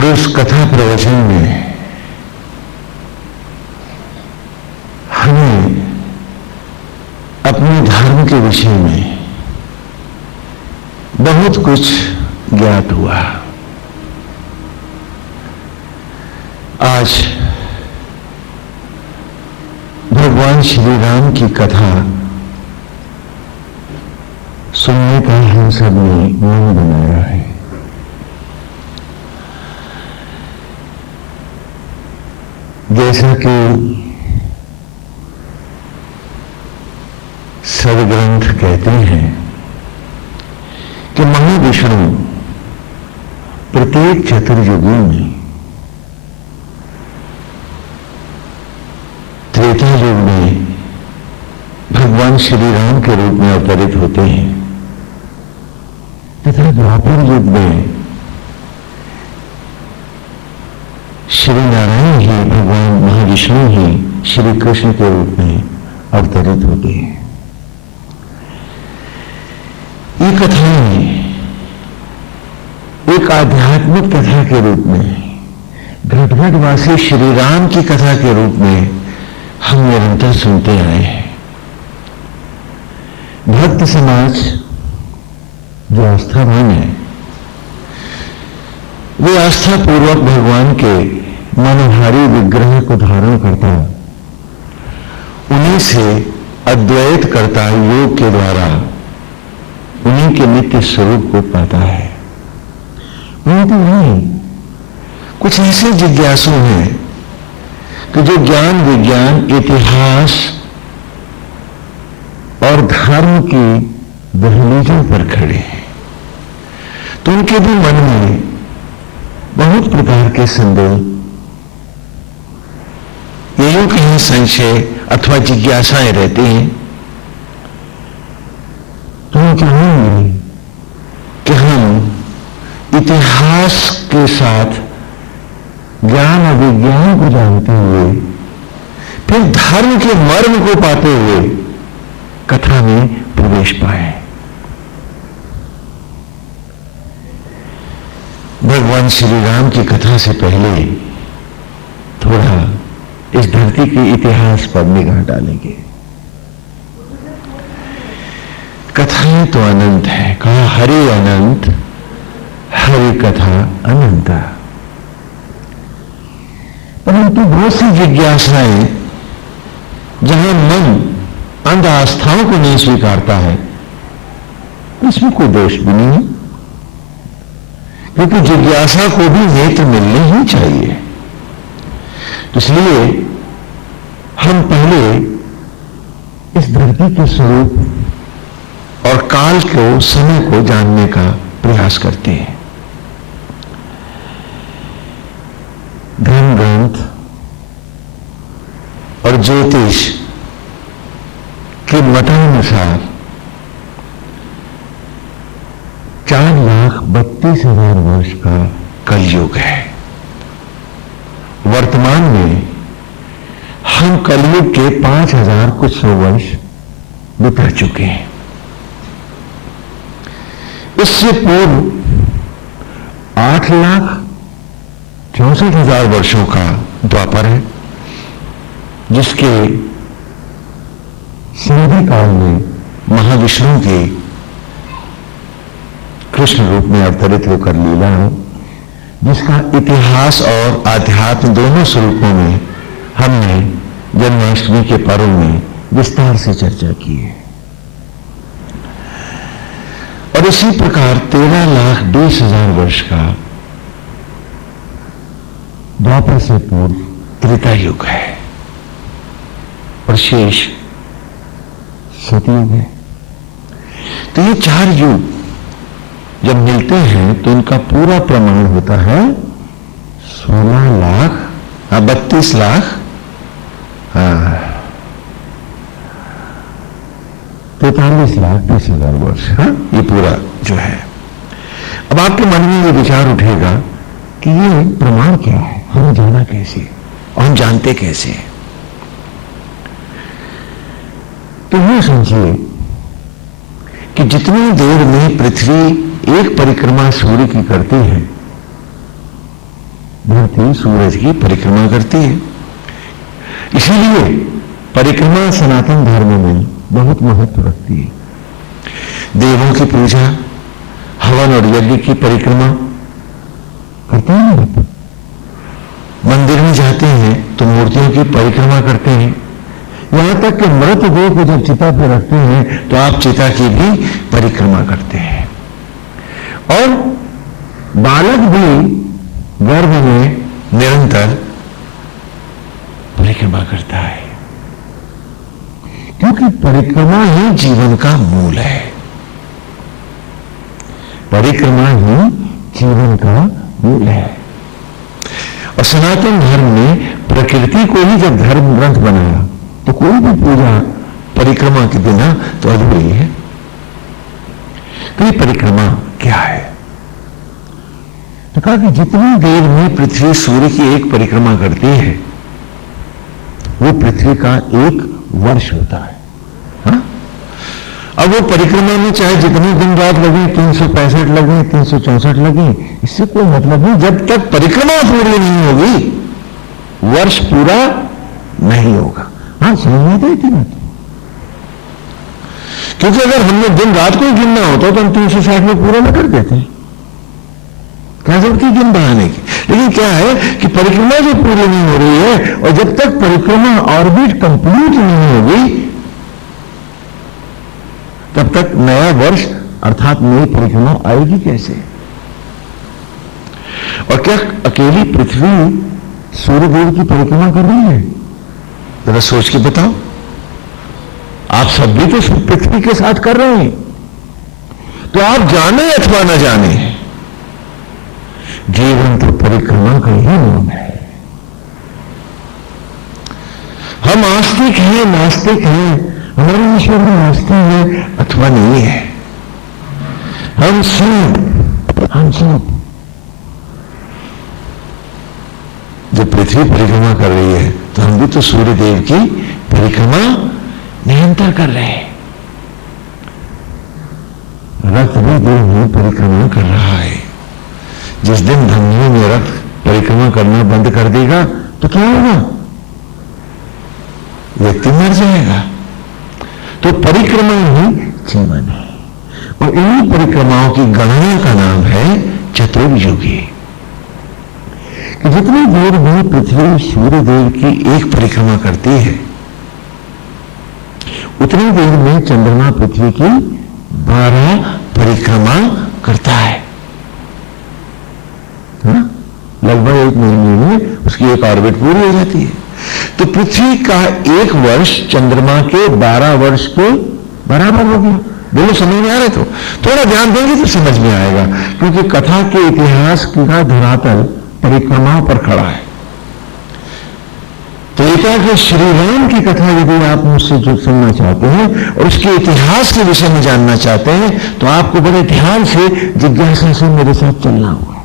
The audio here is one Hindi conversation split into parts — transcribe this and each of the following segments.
और उस कथा प्रवचन में हमें अपने धर्म के विषय में बहुत कुछ ज्ञात हुआ। आज भगवान श्री राम की कथा सुनने का हम सब ने मन बनाया है। जैसा कि सदग्रंथ कहते हैं कि महाविष्णु प्रत्येक चतुर्युगी में त्रेता युग में भगवान श्री राम के रूप में अवतरित होते हैं तथा द्वापर युग में श्री नारायण ही, भगवान महाविष्णु ही श्री कृष्ण के रूप में अवतरित होते हैं। ये कथाएं एक आध्यात्मिक कथा के रूप में, घटघटवासी श्री राम की कथा के रूप में हम निरंतर सुनते आए हैं। भक्त समाज जो आस्थावान है वे आस्था पूर्वक भगवान के मनोहारी विग्रह को धारण करता, उन्हीं से अद्वैत करता योग के द्वारा उन्हीं के नित्य स्वरूप को पाता है। परंतु नहीं, कुछ ऐसे जिज्ञासु हैं कि जो ज्ञान विज्ञान इतिहास और धर्म की दहलीजों पर खड़े हैं, तो उनके भी मन में बहुत प्रकार के संदेह, ये यूं कहीं संशय अथवा जिज्ञासाएं रहती हैं। तो हम चाहेंगे कि हम इतिहास के साथ ज्ञान और विज्ञान को जानते हुए फिर धर्म के मर्म को पाते हुए कथा में प्रवेश पाए। भगवान श्री राम की कथा से पहले थोड़ा इस धरती के इतिहास पर निगाह डालेंगे। कथाएं तो अनंत है, कहा हरि अनंत, हरि कथा अनंता। परंतु बहुत सी जिज्ञासाएं जहां मन अंध आस्थाओं को नहीं स्वीकारता है, इसमें कोई दोष भी नहीं है, क्योंकि जिज्ञासा को भी नेत्र मिलने ही चाहिए। इसलिए हम पहले इस धरती के स्वरूप और काल को, समय को जानने का प्रयास करते हैं। धर्म ग्रंथ और ज्योतिष के मतानुसार 4,32,000 वर्ष का कलयुग है। वर्तमान में हम कलयुग के 5,000 कुछ सौ वर्ष बिता चुके हैं। इससे पूर्व 8,64,000 वर्षों का द्वापर है, जिसके संधि काल में महाविष्णु के कृष्ण रूप में अवतरित होकर लीला है, जिसका इतिहास और आध्यात्म दोनों स्वरूपों में हमने जन्माष्टमी के पर्व में विस्तार से चर्चा की है। और इसी प्रकार 13,20,000 वर्ष का द्वापर से पूर्व त्रेता युग है और शेष सतयुग है। तो ये 4 युग जब मिलते हैं तो इनका पूरा प्रमाण होता है 16 लाख 32 लाख 43,30,000 वर्ष। ये पूरा जो है। अब आपके मन में ये विचार उठेगा कि ये प्रमाण क्या है, हमें जाना कैसे और हम जानते कैसे। तो ये समझिए कि जितनी देर में पृथ्वी एक परिक्रमा सूर्य की करती है, धरती सूरज की परिक्रमा करती है। इसीलिए परिक्रमा सनातन धर्म में बहुत महत्व रखती है। देवों की पूजा, हवन और यज्ञ की परिक्रमा करते हैं ना। मंदिर में जाते हैं तो मूर्तियों की परिक्रमा करते हैं। यहां तक कि मृतदेह को जब चिता पर रखते हैं तो आप चिता की भी परिक्रमा करते हैं। और बालक भी गर्भ में निरंतर परिक्रमा करता है, क्योंकि परिक्रमा ही जीवन का मूल है। परिक्रमा ही जीवन का मूल है। और सनातन धर्म ने प्रकृति को ही जब धर्म ग्रंथ बनाया तो कोई भी पूजा परिक्रमा के बिना तो अधूरी है। तो ये परिक्रमा क्या है? तो कहा कि जितनी देर में पृथ्वी सूर्य की एक परिक्रमा करती है वो पृथ्वी का एक वर्ष होता है। हाँ? अब वो परिक्रमा में चाहे जितने दिन रात लगे, 365 लगे, 364 लगे, इससे कोई मतलब नहीं। जब तक परिक्रमा पूरी नहीं होगी वर्ष पूरा नहीं होगा। हाँ, समझ में आता है ना? क्योंकि अगर हमने दिन रात को ही गिनना होता तो हम 360 में पूरा न कर देते। क्या जरूरत है दिन बढ़ाने की? लेकिन क्या है कि परिक्रमा जो पूरी नहीं हो रही है, और जब तक परिक्रमा ऑर्बिट कंप्लीट नहीं होगी तब तक नया वर्ष अर्थात नई परिक्रमा आएगी कैसे? और क्या अकेली पृथ्वी सूर्यदेव की परिक्रमा कर रही है? जरा सोच के बताओ। आप सब भी तो पृथ्वी के साथ कर रहे हैं। तो आप जाने अथवा न जाने, जीवन तो परिक्रमा का ही नाम है। हम आस्तिक हैं, नास्तिक हैं, हमारे ईश्वर में आस्था है अथवा नहीं है, हम सब जब पृथ्वी परिक्रमा कर रही है तो हम भी तो सूर्य देव की परिक्रमा निरंतर कर रहे हैं। रथ भी देव में परिक्रमा कर रहा है। जिस दिन धमनी में रथ परिक्रमा करना बंद कर देगा तो क्या होगा? व्यक्ति मर जाएगा। तो परिक्रमा ही जीवन है। और इन्हीं परिक्रमाओं की गणना का नाम है चतुर्युगी। कि जितनी देर में पृथ्वी सूर्य देव की एक परिक्रमा करती है उतनी देर में चंद्रमा पृथ्वी की 12 परिक्रमा करता है। लगभग 1 महीने में उसकी एक ऑर्बिट पूरी हो जाती है। तो पृथ्वी का एक वर्ष चंद्रमा के 12 वर्ष के बराबर हो गया। दोनों समझ में आ रहे? तो थोड़ा ध्यान देंगे तो समझ में आएगा, क्योंकि कथा के इतिहास का धरातल परिक्रमा पर खड़ा है। तो एका के श्री राम की कथा यदि आप मुझसे जो सुनना चाहते हैं और उसके इतिहास के विषय में जानना चाहते हैं तो आपको बड़े ध्यान से जिज्ञासा से मेरे साथ चलना होगा।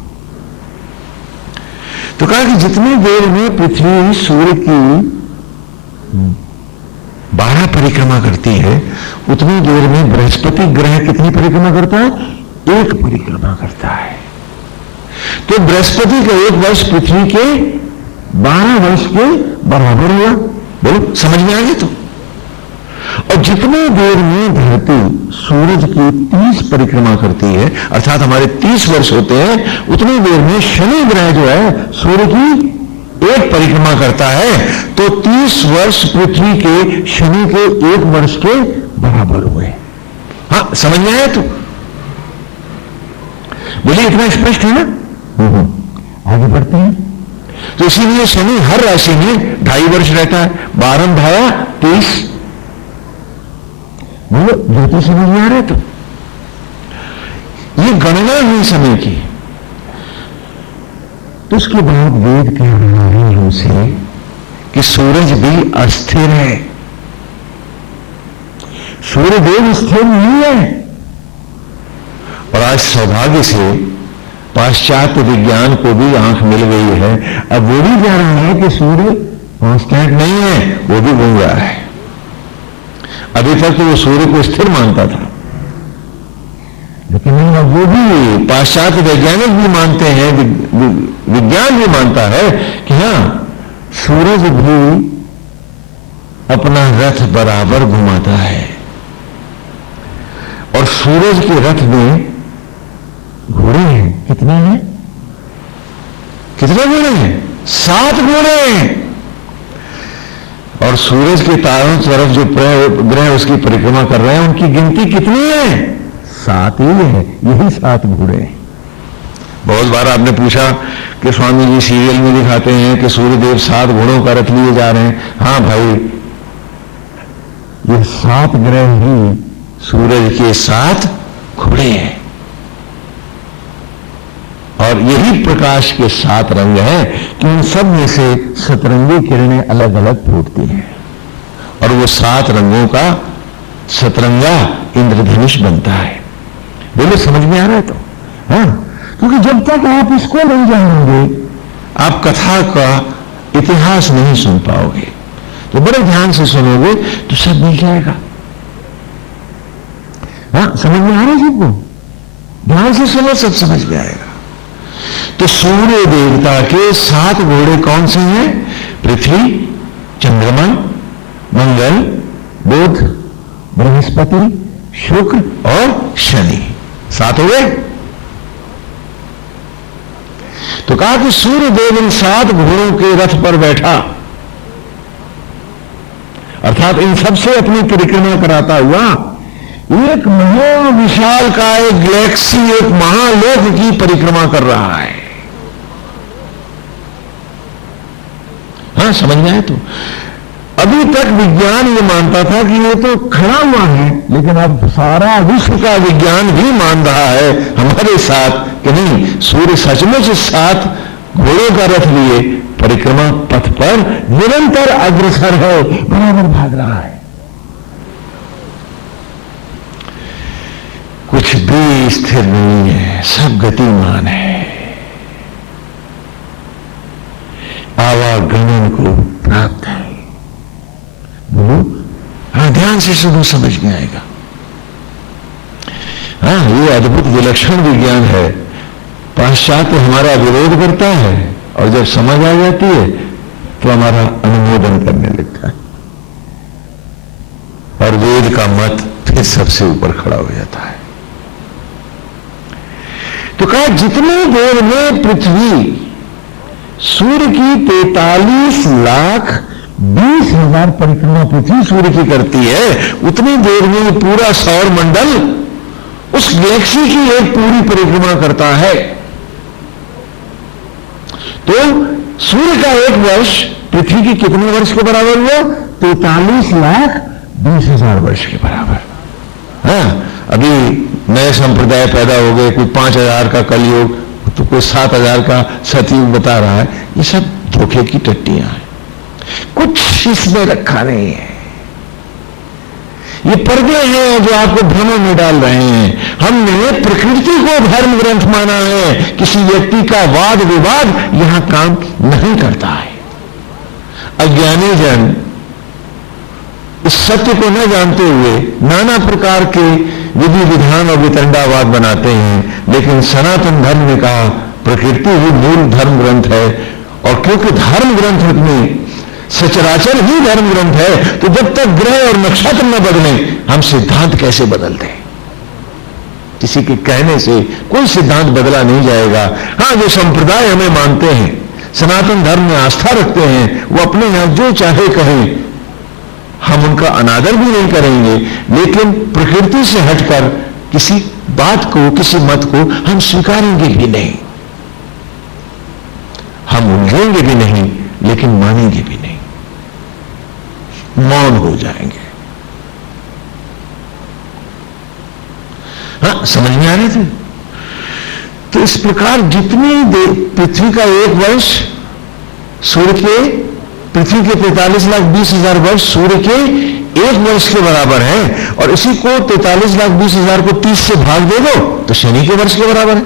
तो कहा कि जितनी देर में पृथ्वी सूर्य की 12 परिक्रमा करती है उतनी देर में बृहस्पति ग्रह कितनी परिक्रमा करता है? 1 परिक्रमा करता है। तो बृहस्पति का 1 वर्ष पृथ्वी के 12 वर्ष के बराबर हुआ। बोलो, समझ में आ गया? तो और जितनी देर में धरती सूरज की 30 परिक्रमा करती है, अर्थात हमारे 30 वर्ष होते हैं, उतनी देर में शनि ग्रह जो है सूर्य की 1 परिक्रमा करता है। तो 30 वर्ष पृथ्वी के शनि के 1 वर्ष के बराबर हुए। हाँ, समझ में आया? तो बोलिए, इतना स्पष्ट है ना? आगे बढ़ते हैं। तो इसीलिए शनि हर राशि में 2.5 वर्ष रहता है। 12 भाया 30। बोलो, ज्योतिष समझ में आ रहे? तो ये गणना हुई समय की। तो उसके बाद वेद कह रहा है हमसे कि सूरज भी अस्थिर है। सूर्यदेव स्थिर नहीं है। और आज सौभाग्य से पाश्चात्य विज्ञान को भी आंख मिल गई है। अब वो भी कह रहा है कि सूर्य कांस्टेंट नहीं है, वो भी घूम रहा है। अभी तक तो वो सूर्य को स्थिर मानता था, लेकिन वो भी पाश्चात्य वैज्ञानिक भी मानते हैं, विज्ञान भी मानता है कि हाँ, सूरज भी अपना रथ बराबर घुमाता है और सूरज के रथ में घोड़े हैं। कितने हैं? कितने घोड़े हैं? 7 घोड़े हैं। और सूरज के तारों तरफ जो ग्रह उसकी परिक्रमा कर रहे हैं, उनकी गिनती कितनी है? 7 ही है। यही 7 घोड़े हैं। बहुत बार आपने पूछा कि स्वामी जी सीरियल में दिखाते हैं कि सूर्यदेव 7 घोड़ों का रथ लिए जा रहे हैं। हाँ भाई, ये 7 ग्रह ही सूरज के 7 घोड़े हैं और यही प्रकाश के 7 रंग हैं कि उन सब में से सतरंगी किरणें अलग अलग फूटती हैं और वो 7 रंगों का सतरंगा इंद्रधनुष बनता है। बोले समझ में आ रहा है? तो हाँ, क्योंकि जब तक आप इसको नहीं जानेंगे, आप कथा का इतिहास नहीं सुन पाओगे। तो बड़े ध्यान से सुनोगे तो सब मिल जाएगा। हाँ, समझ में आ रहा है सबको? ध्यान से सुनो, सब समझ में आएगा। तो सूर्य देवता के 7 घोड़े कौन से हैं? पृथ्वी, चंद्रमा, मंगल, बुध, बृहस्पति, शुक्र और शनि। 7 हो गए। तो कहा कि सूर्य देव इन 7 घोड़ों के रथ पर बैठा, अर्थात इन सबसे अपनी परिक्रमा कराता हुआ एक महाविशाल का एक गैलेक्सी, एक महालोक की परिक्रमा कर रहा है। हाँ, समझ में आए? तो अभी तक विज्ञान ये मानता था कि ये तो खड़ा हुआ है, लेकिन अब सारा विश्व का विज्ञान भी मान रहा है हमारे साथ कि नहीं, सूर्य सचमुच 7 घोड़ों का रथ लिए परिक्रमा पथ पर निरंतर अग्रसर है, बराबर भाग रहा है। कुछ भी स्थिर नहीं है, सब गतिमान है। आवागमन को प्राप्त है। बोलो, हाँ, ध्यान से सुनो, समझ में आएगा। हाँ, ये अद्भुत विलक्षण विज्ञान है। पाश्चात्य हमारा विरोध करता है और जब समझ आ जाती है तो हमारा अनुमोदन करने लगता है और वेद का मत फिर सबसे ऊपर खड़ा हो जाता है। तो कहा, जितनी देर में पृथ्वी सूर्य की 43,20,000 परिक्रमा पृथ्वी सूर्य की करती है, उतनी देर में पूरा सौर मंडल उस गैलेक्सी की एक पूरी परिक्रमा करता है। तो सूर्य का एक वर्ष पृथ्वी की कितने वर्ष के बराबर हुआ? 43,20,000 वर्ष के बराबर। हाँ, अभी नए संप्रदाय पैदा हो गए, कोई 5,000 का कलयुग, तो कोई 7,000 का सतयुग बता रहा है। ये सब धोखे की टट्टियां हैं, कुछ इसमें रखा नहीं है। ये पर्दे हैं जो आपको भ्रम में डाल रहे हैं। हमने प्रकृति को धर्म ग्रंथ माना है, किसी व्यक्ति का वाद विवाद यहां काम नहीं करता है। अज्ञानी जन इस सत्य को न जानते हुए नाना प्रकार के विधि विधान और वितंडावाद बनाते हैं, लेकिन सनातन धर्म ने कहा प्रकृति ही मूल धर्म ग्रंथ है। और क्योंकि धर्म ग्रंथ में सचराचर ही धर्म ग्रंथ है, तो जब तक ग्रह और नक्षत्र न बदले, हम सिद्धांत कैसे बदल दें? किसी के कहने से कोई सिद्धांत बदला नहीं जाएगा। हाँ, जो संप्रदाय हमें मानते हैं, सनातन धर्म में आस्था रखते हैं, वो अपने यहां जो चाहे कहें, हम उनका अनादर भी नहीं करेंगे, लेकिन प्रकृति से हटकर किसी बात को, किसी मत को हम स्वीकारेंगे भी नहीं। हम उलझेंगे भी नहीं, लेकिन मानेंगे भी नहीं, मौन हो जाएंगे। हाँ, समझ में आ रहे थे? तो इस प्रकार जितनी देर पृथ्वी का एक वर्ष सूर्य के, पृथ्वी के 43,20,000 वर्ष सूर्य के एक वर्ष के बराबर है, और इसी को 43,20,000 को 30 से भाग दे दो तो शनि के वर्ष के बराबर है।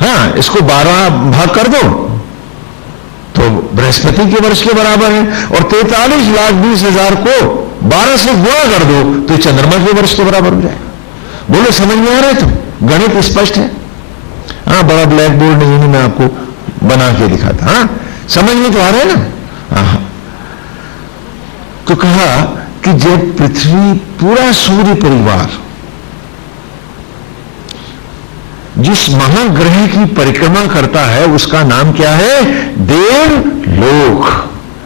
हाँ, इसको 12 भाग कर दो तो बृहस्पति के वर्ष के बराबर है, और 43,20,000 को 12 से गुणा कर दो तो चंद्रमा के वर्ष के बराबर हो जाए। बोलो समझ में आ रहा है? तो गणित स्पष्ट है। हाँ, बड़ा ब्लैक बोर्ड नहीं, मैं आपको बना के दिखाता। हाँ, समझ में तो आ रहा है ना? हाँ। तो कहा कि जब पृथ्वी पूरा सूर्य परिवार जिस महाग्रह की परिक्रमा करता है उसका नाम क्या है? देवलोक।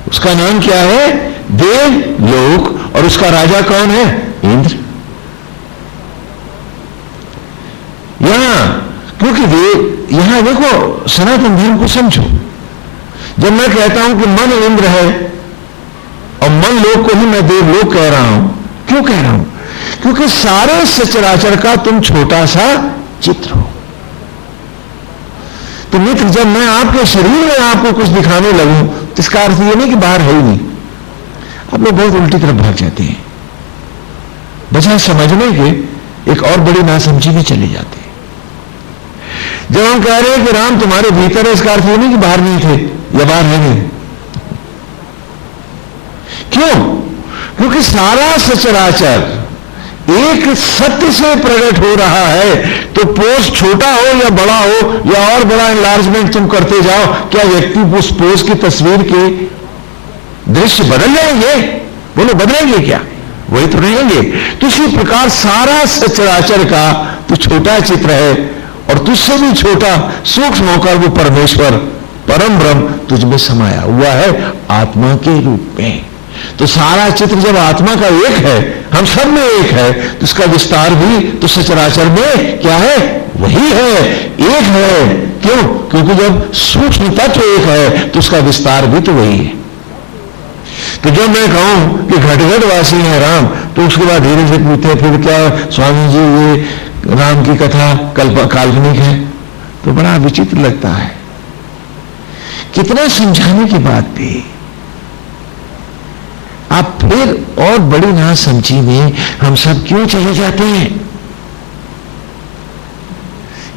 उसका नाम क्या है? देवलोक। और उसका राजा कौन है? इंद्र। यहां क्योंकि यहां देखो, सनातन धर्म को समझो। जब मैं कहता हूं कि मन इंद्र है और मन लोक को ही मैं देवलोक कह रहा हूं, क्यों कह रहा हूं? क्योंकि सारे सचराचर का तुम छोटा सा चित्र हो। तो मित्र, जब मैं आपके शरीर में आपको कुछ दिखाने लगूं तो इसका अर्थ यह नहीं कि बाहर है ही नहीं। आप लोग बहुत उल्टी तरफ भाग जाते हैं, बजाय समझने के एक और बड़ी नासमझी में चले जाते हैं। जब हम कह रहे हैं कि राम तुम्हारे भीतर है, इसका अर्थ यह नहीं कि बाहर नहीं थे या बाहर है नहीं। क्यों? क्योंकि सारा सचराचर एक सत्य से प्रकट हो रहा है। तो पोज छोटा हो या बड़ा हो या और बड़ा एनलार्जमेंट तुम करते जाओ, क्या व्यक्ति उस पोज की तस्वीर के दृश्य बदल जाएंगे? बोलो, बदलेंगे क्या? वही तो रहेंगे। तो इसी प्रकार सारा सचराचर का तो छोटा चित्र है और तुझसे भी छोटा सूक्ष्म होकर वो परमेश्वर परम ब्रह्म तुझ में समाया हुआ है आत्मा के रूप में। तो सारा चित्र जब आत्मा का एक है, हम सब में एक है, तो उसका विस्तार भी तो सचराचर में क्या है? वही है, एक है। क्यों? क्योंकि जब सूक्ष्म तत्व एक है तो उसका विस्तार भी तो वही है। तो जब मैं कहूं कि घटघट वासी है राम, तो उसके बाद धीरे से पूछते फिर क्या स्वामी जी ये राम की कथा काल्पनिक है? तो बड़ा विचित्र लगता है। कितना समझाने के बाद भी आप फिर और बड़ी नासमझी में हम सब क्यों चले जाते हैं?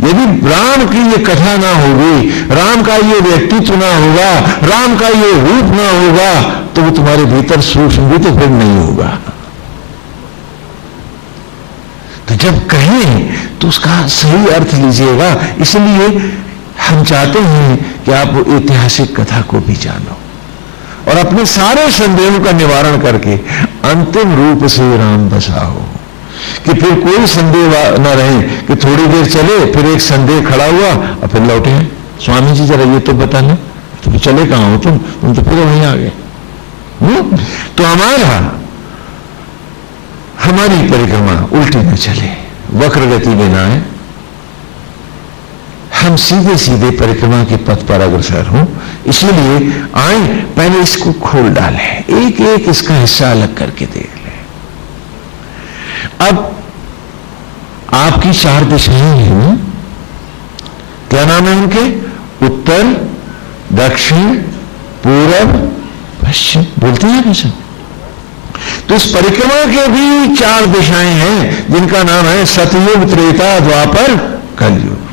यदि राम की ये कथा ना होगी, राम का ये व्यक्तित्व ना होगा, राम का ये रूप ना होगा, तो वो तुम्हारे भीतर सूक्ष्म भी तो फिर नहीं होगा। तो जब कहें तो उसका सही अर्थ लीजिएगा। इसलिए हम चाहते हैं कि आप वो ऐतिहासिक कथा को भी जानो और अपने सारे संदेहों का निवारण करके अंतिम रूप से राम बसा हो, कि फिर कोई संदेह न रहे कि थोड़ी देर चले फिर एक संदेह खड़ा हुआ और फिर लौटे हैं। स्वामी जी जरा ये तो बताना, तो चले कहां हो तुम तो फिर वहीं आ गए। तो हमारी परिक्रमा उल्टी न चले, वक्र गति में ना आए, हम सीधे सीधे परिक्रमा के पथ पर अग्रसर हों। इसलिए आए पहले इसको खोल डालें, एक एक इसका हिस्सा अलग करके देख लें। अब आपकी 4 दिशाएं हैं, क्या नाम है उनके? उत्तर, दक्षिण, पूर्व, पश्चिम। बोलते हैं कैसे? तो इस परिक्रमा के भी 4 दिशाएं हैं जिनका नाम है सतयुग, त्रेता, द्वापर, कलयुग।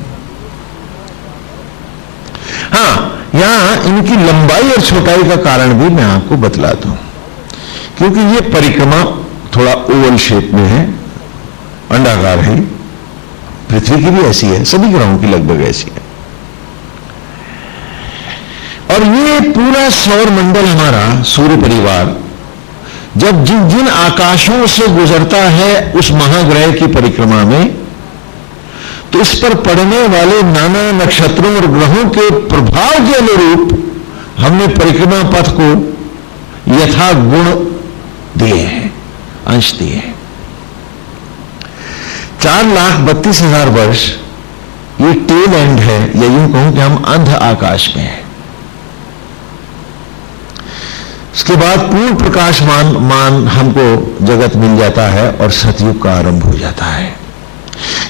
हाँ, यहां इनकी लंबाई और छोटाई का कारण भी मैं आपको बतलाता हूं, क्योंकि ये परिक्रमा थोड़ा ओवल शेप में है, अंडाकार है। पृथ्वी की भी ऐसी है, सभी ग्रहों की लगभग ऐसी है। और ये पूरा सौर मंडल हमारा सूर्य परिवार जब जिन जिन आकाशों से गुजरता है उस महाग्रह की परिक्रमा में, तो इस पर पड़ने वाले नाना नक्षत्रों और ग्रहों के प्रभाव के अनुरूप हमने परिक्रमा पथ को यथा गुण दिए हैं, अंश दिए हैं। 4,32,000 वर्ष ये टेल एंड है, या यूं कहूं कि हम अंध आकाश में हैं। उसके बाद पूर्ण प्रकाशमान हमको जगत मिल जाता है और सतयुग का आरंभ हो जाता है,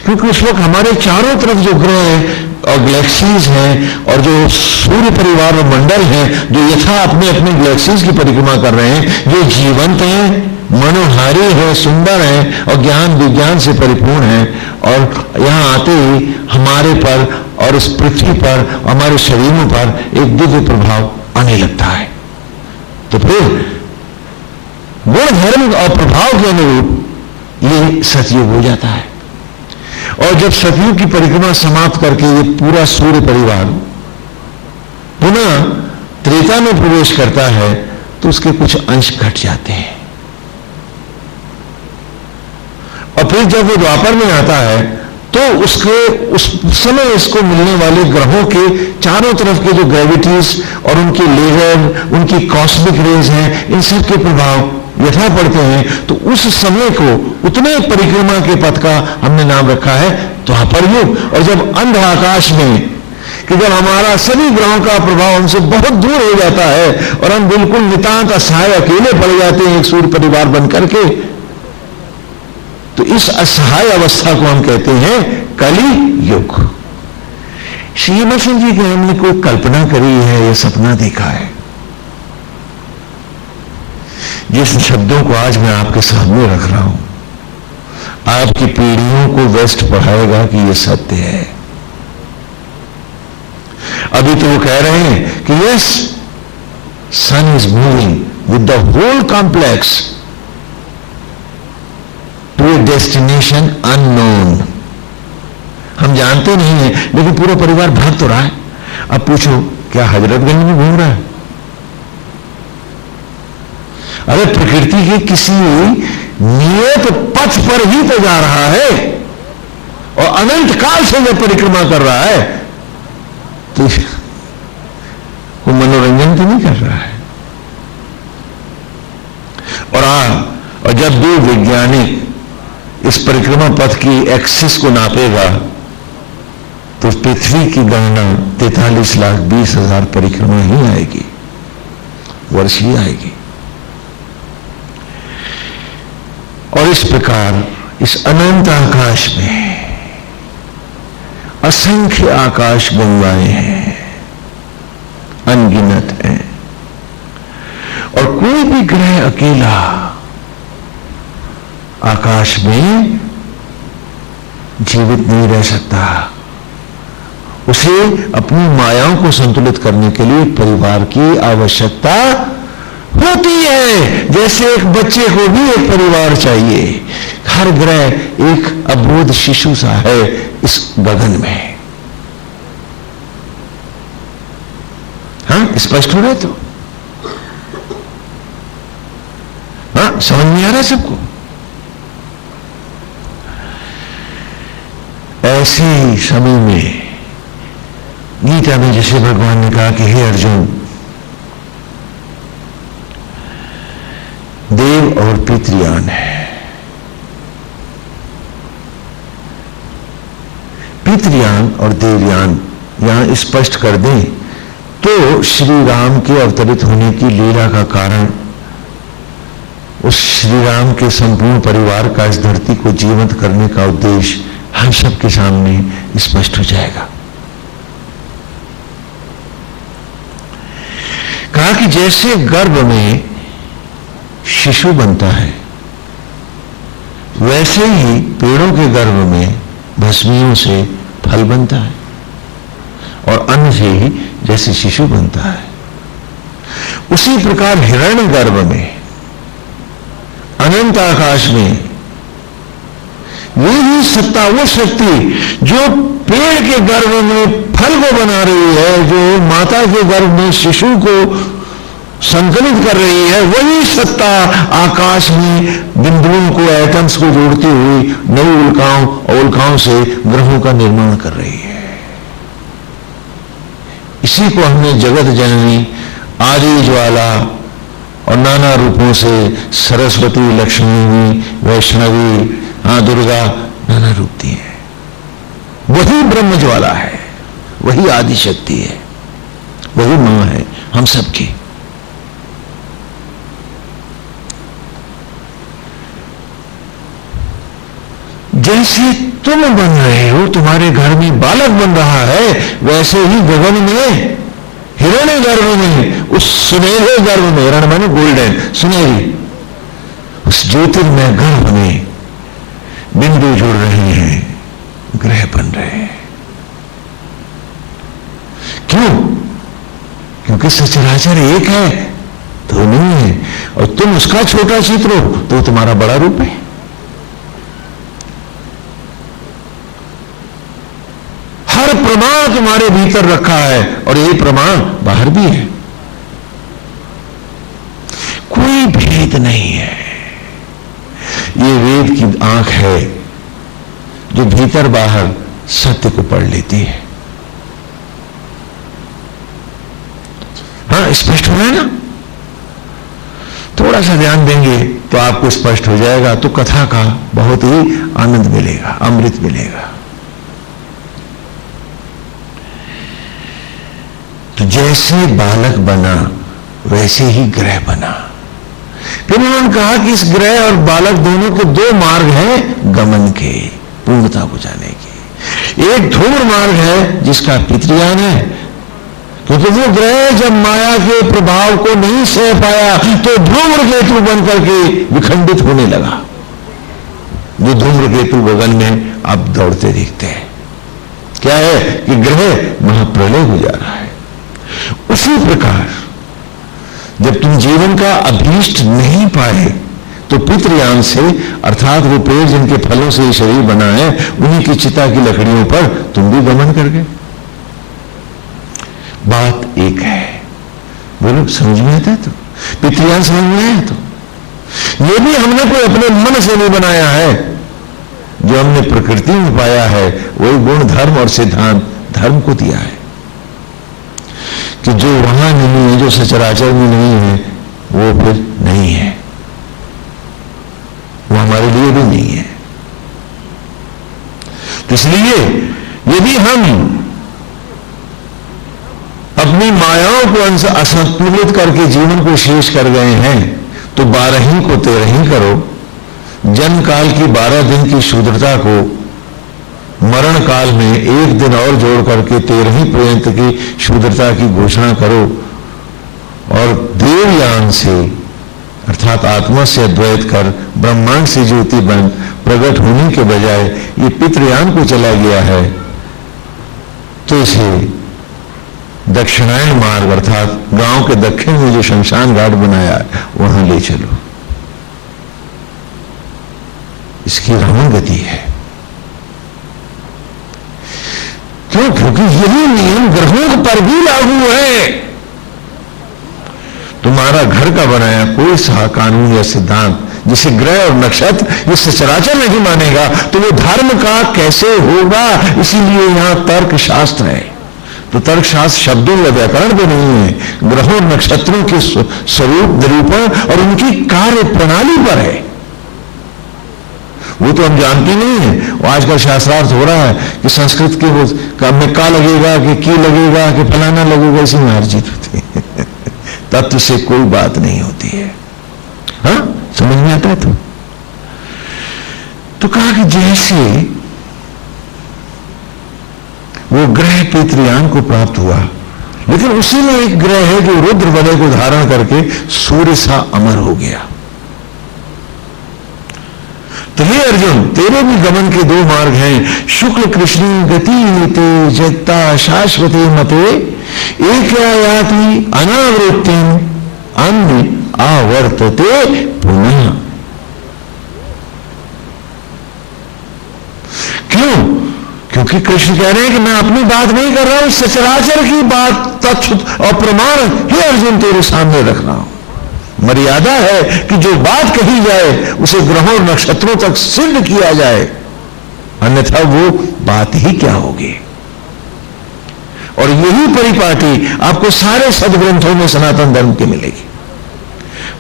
क्योंकि उस वक्त हमारे चारों तरफ जो ग्रह हैं और गैलेक्सीज हैं और जो सूर्य परिवार और मंडल हैं जो यथा अपने अपने गैलेक्सीज की परिक्रमा कर रहे हैं, ये जीवंत हैं, मनोहारी है, सुंदर है और ज्ञान विज्ञान से परिपूर्ण है। और यहां आते ही हमारे पर और इस पृथ्वी पर हमारे शरीरों पर एक दिव्य प्रभाव आने लगता है। तो फिर गुण धर्म और प्रभाव के अनुरूप ये सतयुग हो जाता है। और जब सतयुग की परिक्रमा समाप्त करके ये पूरा सूर्य परिवार पुनः त्रेता में प्रवेश करता है तो उसके कुछ अंश घट जाते हैं, और फिर जब वो द्वापर में आता है तो उसके उस समय इसको मिलने वाले ग्रहों के चारों तरफ के जो ग्रेविटीज और उनके लेजर, उनकी कॉस्मिक रेज हैं, इन सब के प्रभाव यथा पड़ते हैं, तो उस समय को उतने परिक्रमा के पथ का हमने नाम रखा है द्वापर युग। और जब अंध आकाश में कि जब हमारा सभी ग्रहों का प्रभाव हमसे बहुत दूर हो जाता है और हम बिल्कुल नितांत असहाय अकेले पड़ जाते हैं एक सूर्य परिवार बन करके, तो इस असहाय अवस्था को हम कहते हैं कली युग। श्री एमर्सन जी की हमने कोई कल्पना करी है या सपना देखा है? जिस शब्दों को आज मैं आपके सामने रख रहा हूं, आपकी पीढ़ियों को वेस्ट पढ़ाएगा कि यह सत्य है। अभी तो वो कह रहे हैं कि yes, sun is moving with the whole complex to a destination unknown. हम जानते नहीं है, लेकिन पूरा परिवार भाग तो रहा है। अब पूछो, क्या हजरतगंज में घूम रहा है? अरे प्रकृति के किसी नियत पथ पर ही तो जा रहा है, और अनंत काल से जब परिक्रमा कर रहा है तो वो मनोरंजन तो नहीं कर रहा है। और जब भी वैज्ञानिक इस परिक्रमा पथ की एक्सिस को नापेगा तो पृथ्वी की गणना 43,20,000 परिक्रमा ही आएगी, वर्ष ही आएगी। और इस प्रकार इस अनंत आकाश में असंख्य आकाश गंगाएं हैं, अनगिनत हैं, और कोई भी ग्रह अकेला आकाश में जीवित नहीं रह सकता। उसे अपनी मायाओं को संतुलित करने के लिए परिवार की आवश्यकता होती है। जैसे एक बच्चे को भी एक परिवार चाहिए, हर ग्रह एक अबोध शिशु सा है इस गगन में। हाँ, स्पष्ट हो रहा है? तो हाँ, समझ में आ रहा है सबको? ऐसे ही समय में गीता में जैसे भगवान ने कहा कि हे अर्जुन, देव और पितृयान है। पितृयान और देवयान यहां स्पष्ट कर दें तो श्री राम के अवतरित होने की लीला का कारण उस श्री राम के संपूर्ण परिवार का इस धरती को जीवंत करने का उद्देश्य हम सबके सामने स्पष्ट हो जाएगा। कहा कि जैसे गर्भ में शिशु बनता है, वैसे ही पेड़ों के गर्भ में भस्मियों से फल बनता है, और अन्न से ही जैसे शिशु बनता है, उसी प्रकार हिरण्य गर्भ में अनंत आकाश में वही सत्ता, वो शक्ति जो पेड़ के गर्भ में फल को बना रही है, जो माता के गर्भ में शिशु को संकलित कर रही है, वही सत्ता आकाश में बिंदुओं को, एटम्स को जोड़ती हुई नई उल्काओं और उल्काओं से ग्रहों का निर्माण कर रही है। इसी को हमने जगत जननी, आदि ज्वाला और नाना रूपों से सरस्वती, लक्ष्मी, वैष्णवी, दुर्गा, नाना रूप दिए हैं। वही ब्रह्म ज्वाला है, वही आदि शक्ति है, वही मां है हम सबकी। जैसे तुम बन रहे हो, तुम्हारे घर में बालक बन रहा है, वैसे ही गगन में, हिरण्य गर्भ में, उस सुनहरे गर्भ में, हिरण माने गोल्डन, सुनहरी, उस ज्योतिर्मय गर्भ में बिंदु जुड़ रहे हैं, ग्रह बन रहे हैं। क्यों? क्योंकि सचराचर एक है, तो नहीं है। और तुम उसका छोटा चित्र हो तो तुम्हारा बड़ा रूप है। हर प्रमाण तुम्हारे भीतर रखा है और यही प्रमाण बाहर भी है, कोई भेद नहीं है। ये वेद की आंख है जो भीतर बाहर सत्य को पढ़ लेती है। हाँ, स्पष्ट हो रहा है ना? थोड़ा सा ध्यान देंगे तो आपको स्पष्ट हो जाएगा, तो कथा का बहुत ही आनंद मिलेगा, अमृत मिलेगा। तो जैसे बालक बना वैसे ही ग्रह बना। फिर उन्होंने कहा कि इस ग्रह और बालक दोनों के दो मार्ग हैं गमन के, पूर्णता को जाने के। एक धूम्र मार्ग है जिसका पितृयान है, क्योंकि वो ग्रह जब माया के प्रभाव को नहीं सह पाया तो धूम्रकेतु बन करके विखंडित होने लगा। जो धूम्रकेतु गगन में अब दौड़ते दिखते हैं, क्या है कि ग्रह महाप्रलय हो जा रहा है। उसी प्रकार जब तुम जीवन का अभीष्ट नहीं पाए तो पितृयान से, अर्थात वो पेड़ जिनके फलों से ये शरीर बना है, उन्हीं की चिता की लकड़ियों पर तुम भी गमन कर गए। बात एक है, बोलो समझ में आता है? तो पितृयान समझ में आया? तो ये भी हमने कोई अपने मन से नहीं बनाया है, जो हमने प्रकृति में पाया है वही गुण धर्म और सिद्धांत धर्म को दिया है। कि जो वहां नहीं है, जो सचराचर में नहीं है, वो फिर नहीं है, वो हमारे लिए भी नहीं है। तो इसलिए यदि हम अपनी मायाओं को असंतुलित करके जीवन को शेष कर गए हैं, तो 12 ही को 13 ही करो। जन्म काल की 12 दिन की शूद्रता को मरण काल में 1 दिन और जोड़ करके 13वीं पर्यंत की शूद्रता की घोषणा करो, और देवयान से अर्थात आत्मा से अद्वैत कर ब्रह्मांड से ज्योति बन प्रकट होने के बजाय ये पितृयान को चला गया है, तो इसे दक्षिणायन मार्ग अर्थात गांव के दक्षिण में जो शमशान घाट बनाया वहां ले चलो। इसकी रावण गति है। क्यों? क्योंकि यही नियम ग्रहों पर भी लागू है। तुम्हारा घर का बनाया कोई सा कानून या सिद्धांत जिसे ग्रह और नक्षत्र ये सचराचर नहीं मानेगा तो वो धर्म का कैसे होगा? इसीलिए यहां तर्क शास्त्र है। तो तर्क शास्त्र शब्दों या व्याकरण पे नहीं है, ग्रहों और नक्षत्रों के स्वरूप निरूपण और उनकी कार्य प्रणाली पर है। वो तो हम जानते नहीं है। वो आजकल शास्त्रार्थ हो रहा है कि संस्कृत के में का लगेगा कि की लगेगा कि फलाना लगेगा, इसी में हार जीत होती है। तत्व से कोई बात नहीं होती है। हाँ, समझ में आता है? तो कहा कि जैसे वो ग्रह पितृयान को प्राप्त हुआ, लेकिन उसी में एक ग्रह है जो रुद्र वलय को धारण करके सूर्य सा अमर हो गया। तो हे अर्जुन, तेरे भी गमन के 2 मार्ग हैं। शुक्ल कृष्ण गति ते जगता शाश्वते मते एक याति अनावृत्ति अन्य आवर्तते पुनः। क्यों? क्योंकि कृष्ण कह रहे हैं कि मैं अपनी बात नहीं कर रहा हूं, सचराचर की बात तत्व और प्रमाण हे अर्जुन तेरे सामने रख रहा हूं। मर्यादा है कि जो बात कही जाए उसे ग्रहों और नक्षत्रों तक सिद्ध किया जाए, अन्यथा वो बात ही क्या होगी। और यही परिपाटी आपको सारे सदग्रंथों में सनातन धर्म की मिलेगी।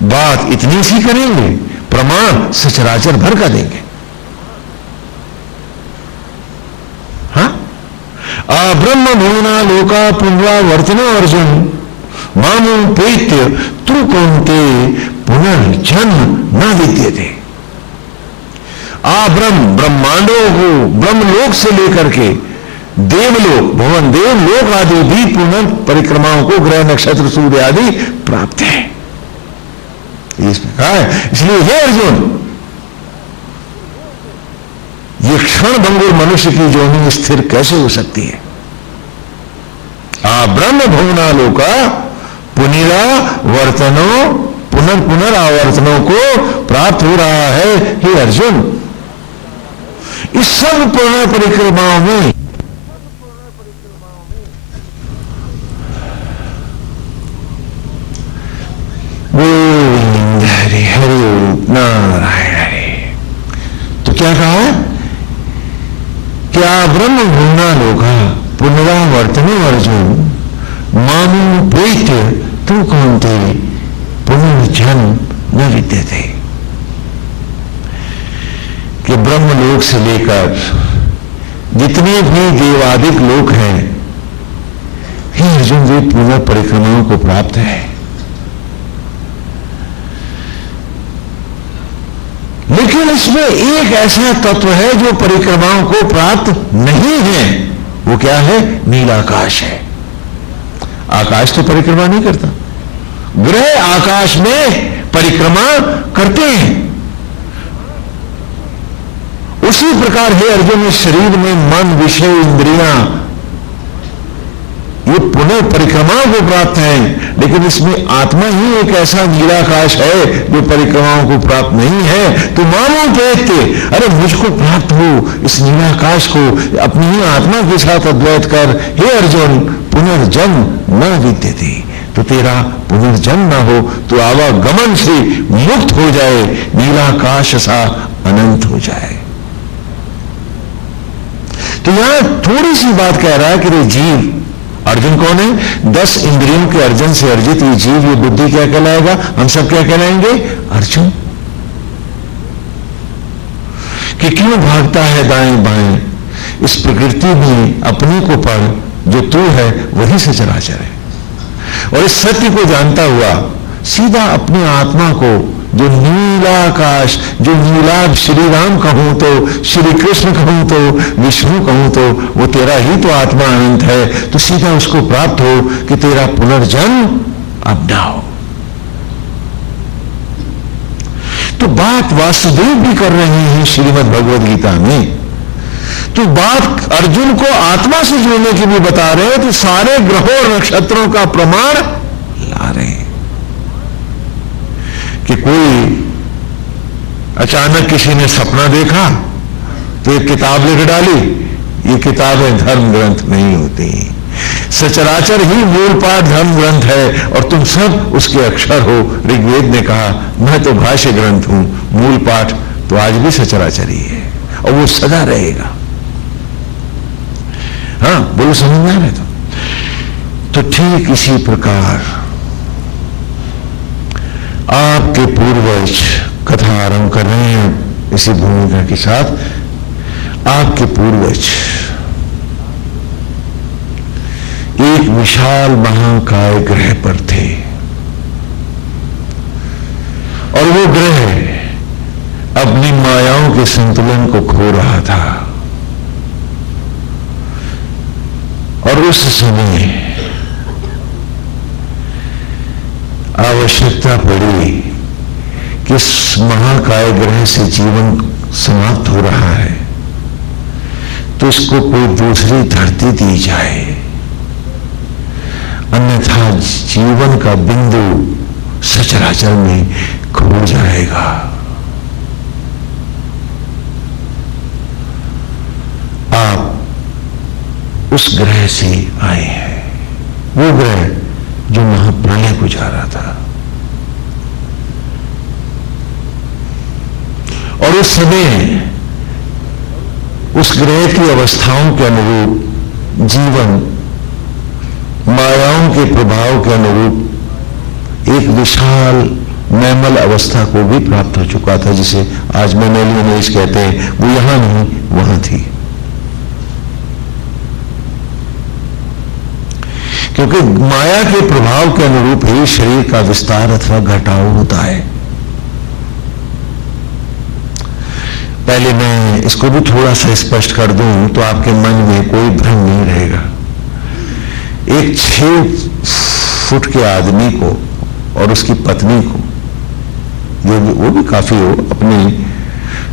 बात इतनी सी करेंगे, प्रमाण सचराचर भर का देंगे। हाँ, ब्रह्म भुवना लोका पुनरावर्तना अर्जुन मामो प्रेत्य तू कौनते पुनर्जन्म न विद्यते। ब्रह्म ब्रह्मांडों को ब्रह्मलोक से लेकर के देवलोक भुवन देवलोक आदि भी पुनः परिक्रमाओं को ग्रह नक्षत्र सूर्य आदि प्राप्त है। इसमें कहा है। इसलिए हे अर्जुन, ये क्षण भंगुर मनुष्य की जोनी स्थिर कैसे हो सकती है? ब्रह्म भुवना लोका पुनिरा वर्तनो पुनरावर्तनों को प्राप्त हो रहा है। हे अर्जुन, इस सब पुनर्परिक्रमाओं में गोविंद हरि हरि नारायण हरि। तो क्या कहा? क्या ब्रह्म भूना लोका पुनरावर्तनो अर्जुन मामू प्रीत्य तू कौन थे पुनर्जन्म न विद्यते। कि ब्रह्मलोक से लेकर जितने भी देवादिक लोक हैं, हे अर्जुन, वे पुनः परिक्रमाओं को प्राप्त है। लेकिन इसमें एक ऐसा तत्व है जो परिक्रमाओं को प्राप्त नहीं है। वो क्या है? नीलाकाश है। आकाश तो परिक्रमा नहीं करता, ग्रह आकाश में परिक्रमा करते हैं। उसी प्रकार है अर्जुन, इस शरीर में मन, विषय, इंद्रियां ये पुनः परिक्रमाओं को प्राप्त हैं, लेकिन इसमें आत्मा ही एक ऐसा नीलाकाश है जो परिक्रमाओं को प्राप्त नहीं है। तो मानो कहते, अरे मुझको प्राप्त हो इस नीलाकाश को, अपनी ही आत्मा के साथ अद्वैत कर। हे अर्जुन, पुनर्जन्म न विद्यते, तो तेरा पुनर्जन्म न हो, तो आवागमन से मुक्त हो जाए, नीलाकाश सा अनंत हो जाए। तो यहां थोड़ी सी बात कह रहा है कि रे जीव, अर्जुन कौन है? 10 इंद्रियों के अर्जन से अर्जित ये जीव, ये बुद्धि क्या कहलाएगा? हम सब क्या कहलाएंगे? अर्जुन। कि क्यों भागता है दाएं बाएं, इस प्रकृति में अपने को पढ़, जो तू है वही सचराचर है। और इस सत्य को जानता हुआ सीधा अपनी आत्मा को, जो नीलाकाश, जो नीलाभ श्री राम कहूं तो, श्री कृष्ण कहूं तो, विष्णु कहूं तो, वो तेरा ही तो आत्मा अनंत है, तो सीधा उसको प्राप्त हो कि तेरा पुनर्जन्म अब ना हो। तो बात वासुदेव भी कर रहे हैं श्रीमद् भगवद गीता में। तो बात अर्जुन को आत्मा से जोड़ने की भी बता रहे हैं, तो सारे ग्रहों और नक्षत्रों का प्रमाण ला रहे हैं। कि कोई अचानक किसी ने सपना देखा तो एक किताब लिख डाली, ये किताबें धर्म ग्रंथ नहीं होती, सचराचर ही मूल पाठ धर्म ग्रंथ है और तुम सब उसके अक्षर हो। ऋग्वेद ने कहा, मैं तो भाष्य ग्रंथ हूं, मूल पाठ तो आज भी सचराचर ही है और वो सदा रहेगा। हाँ बोलो, समझ में आ रहा है? तो ठीक इसी प्रकार आपके पूर्वज कथा आरंभ कर रहे हैं इसी भूमिका के साथ। आपके पूर्वज एक विशाल महाकाय ग्रह पर थे और वो ग्रह अपनी मायाओं के संतुलन को खो रहा था। और उस समय आवश्यकता पड़ी कि इस महाकाय ग्रह से जीवन समाप्त हो रहा है, तो इसको कोई दूसरी धरती दी जाए, अन्यथा जीवन का बिंदु सचराचर में खो जाएगा। आप उस ग्रह से आए हैं, वो ग्रह जो महाप्रलय को जा रहा था। और उस समय उस ग्रह की अवस्थाओं के अनुरूप जीवन मायाओं के प्रभाव के अनुरूप एक विशाल मैमल अवस्था को भी प्राप्त हो चुका था, जिसे आज मैमेलियन एज कहते हैं। वो यहां नहीं, वहां थी। क्योंकि माया के प्रभाव के अनुरूप ही शरीर का विस्तार अथवा घटाव होता है। पहले मैं इसको भी थोड़ा सा स्पष्ट कर दूं तो आपके मन में कोई भ्रम नहीं रहेगा। एक 6 फुट के आदमी को और उसकी पत्नी को, जो वो भी काफी हो अपनी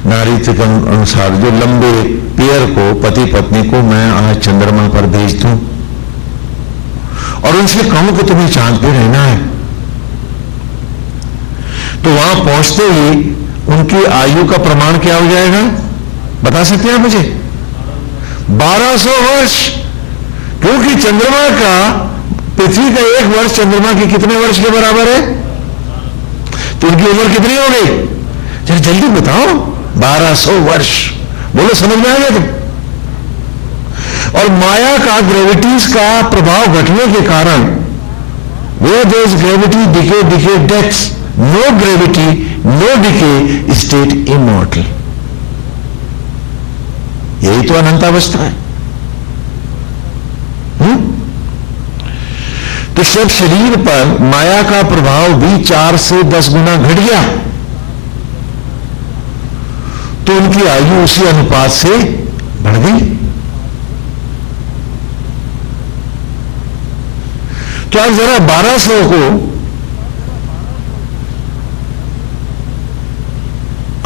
नारीत्व के अनुसार, जो लंबे पेयर को, पति पत्नी को मैं आज चंद्रमा पर भेज दूं और उनसे कहूं कि तुम्हें चांद पे रहना है, तो वहां पहुंचते ही उनकी आयु का प्रमाण क्या हो जाएगा, बता सकते हैं मुझे? 1200 वर्ष। क्योंकि चंद्रमा का, पृथ्वी का 1 वर्ष चंद्रमा के कितने वर्ष के बराबर है? तो उनकी उम्र कितनी हो गई? जरा जल्दी बताओ। 1200 वर्ष। बोलो, समझ में आ गया तुम? और माया का, ग्रेविटीज का प्रभाव घटने के कारण, where there is gravity, decay, death, no gravity, no decay, state immortal। यही तो अनंतावस्था है। तो जब शरीर पर माया का प्रभाव भी 4 से 10 गुना घट गया, तो उनकी आयु उसी अनुपात से बढ़ गई। तो आप जरा 1200 को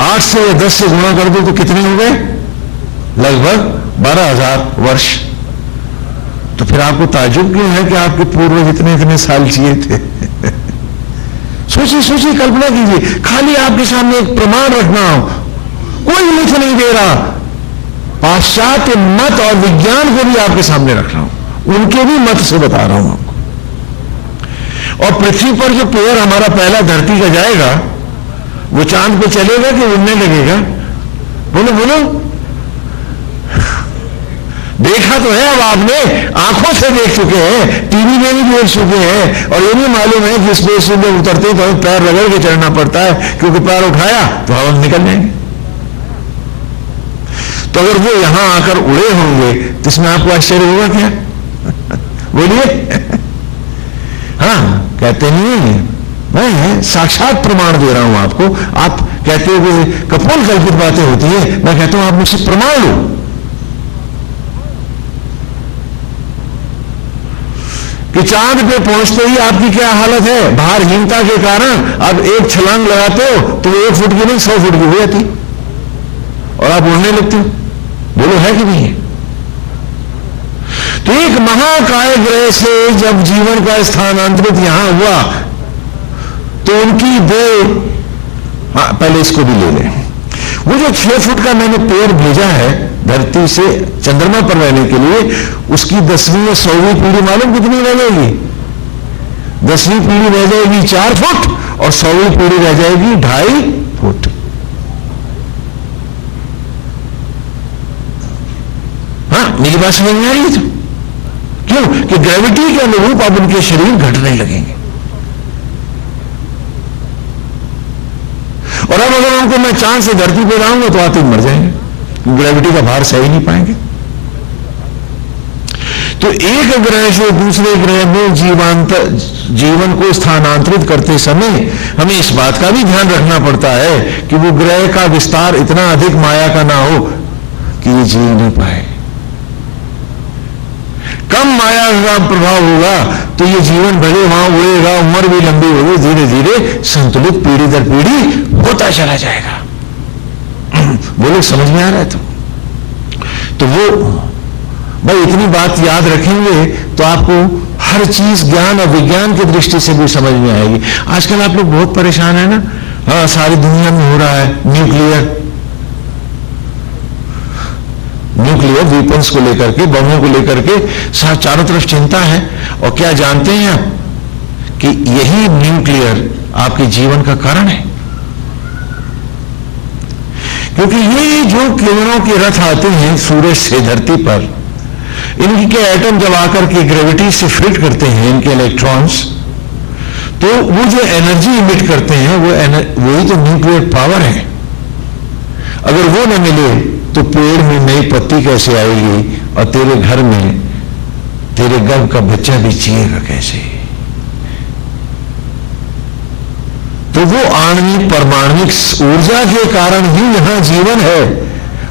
8 से या 10 से गुणा कर दो तो कितने हो गए? लगभग 12,000 वर्ष। तो फिर आपको ताज्जुब क्यों है कि आपके पूर्वज इतने साल जिए थे? सोचिए, कल्पना कीजिए। खाली आपके सामने एक प्रमाण रखना हो, कोई मिथ नहीं दे रहा, पाश्चात्य मत और विज्ञान को भी आपके सामने रख रहा हूं, उनके भी मत से बता रहा हूं आपको। और पृथ्वी पर जो पेड़ हमारा पहला धरती का जाएगा, वो चांद पे चलेगा कि उड़ने लगेगा? बोलो। देखा तो है, अब आपने आंखों से देख चुके हैं, टीवी में भी देख चुके हैं, और ये भी मालूम है कि स्पेस में उतरते हैं तो हमें पैर रगड़ के चढ़ना पड़ता है, क्योंकि पैर उठाया तो हवा निकल जाएंगे। तो अगर वो यहां आकर उड़े होंगे तो इसमें आपको आश्चर्य होगा क्या? बोलिए। हाँ, कहते नहीं, मैं साक्षात प्रमाण दे रहा हूं आपको। आप कहते हो कि कपोल कल्पित बातें होती है, मैं कहता हूं आप मुझसे प्रमाण लो। कि चांद पे पहुंचते ही आपकी क्या हालत है? भारहीनता के कारण आप एक छलांग लगाते हो तो 1 फुट की नहीं 100 फुट की हो जाती, और आप उड़ने लगते हो। बोलो, है कि नहीं है? तो एक महाकाय ग्रह से जब जीवन का स्थानांतरित यहां हुआ तो उनकी देह, हाँ पहले इसको भी ले लें, वो जो 6 फुट का मैंने पेड़ भेजा है धरती से चंद्रमा पर रहने के लिए, उसकी 10वीं या 100वीं पीढ़ी मालूम कितनी रह जाएगी? 10वीं पीढ़ी रह जाएगी 4 फुट और 100वीं पीढ़ी रह जाएगी 2.5 फुट। हाँ, मेरी बात समझ में आ रही है? तो क्यों कि ग्रेविटी के अनुरूप अब उनके शरीर घटने लगेंगे। और अब अगर उनको मैं चांद से धरती पे लाऊंगा तो आते ही मर जाएंगे, ग्रेविटी का भार सह ही नहीं पाएंगे। तो एक ग्रह से दूसरे ग्रह में जीवन को स्थानांतरित करते समय हमें इस बात का भी ध्यान रखना पड़ता है कि वो ग्रह का विस्तार इतना अधिक माया का ना हो कि ये जी नहीं पाए। कम माया का प्रभाव होगा तो ये जीवन भले वहां उड़ेगा, उम्र भी लंबी होगी, धीरे धीरे संतुलित पीढ़ी दर पीढ़ी होता चला जाएगा। बोलो, समझ में आ रहा है? तो वो भाई इतनी बात याद रखेंगे तो आपको हर चीज ज्ञान और विज्ञान की दृष्टि से भी समझ में आएगी। आजकल आप लोग बहुत परेशान है ना, हाँ सारी दुनिया में हो रहा है न्यूक्लियर वेपन्स को लेकर के, बमों को लेकर के चारों तरफ चिंता है। और क्या जानते हैं आप कि यही न्यूक्लियर आपके जीवन का कारण है? क्योंकि ये जो किरणों के रथ आते हैं सूरज से धरती पर, इनकी के एटम जब आकर के ग्रेविटी से फिट करते हैं इनके इलेक्ट्रॉन्स, तो वो जो एनर्जी इमिट करते हैं वही तो न्यूक्लियर पावर है। अगर वो न मिले तो पेड़ में नई पत्ती कैसे आएगी, और तेरे घर में तेरे गर्भ का बच्चा भी जिएगा कैसे? तो वो आणविक परमाणुक ऊर्जा के कारण ही यहां जीवन है।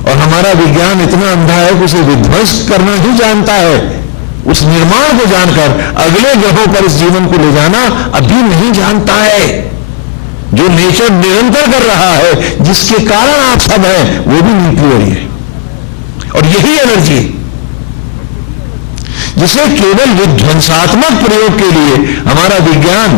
और हमारा विज्ञान इतना अंधा है कि उसे विध्वंस करना ही जानता है। उस निर्माण को जानकर अगले ग्रहों पर इस जीवन को ले जाना अभी नहीं जानता है। जो नेचर निरंतर कर रहा है, जिसके कारण आप सब हैं, वो भी न्यूक्लियर ही है। और यही एनर्जी जिसे केवल विध्वंसात्मक प्रयोग के लिए हमारा विज्ञान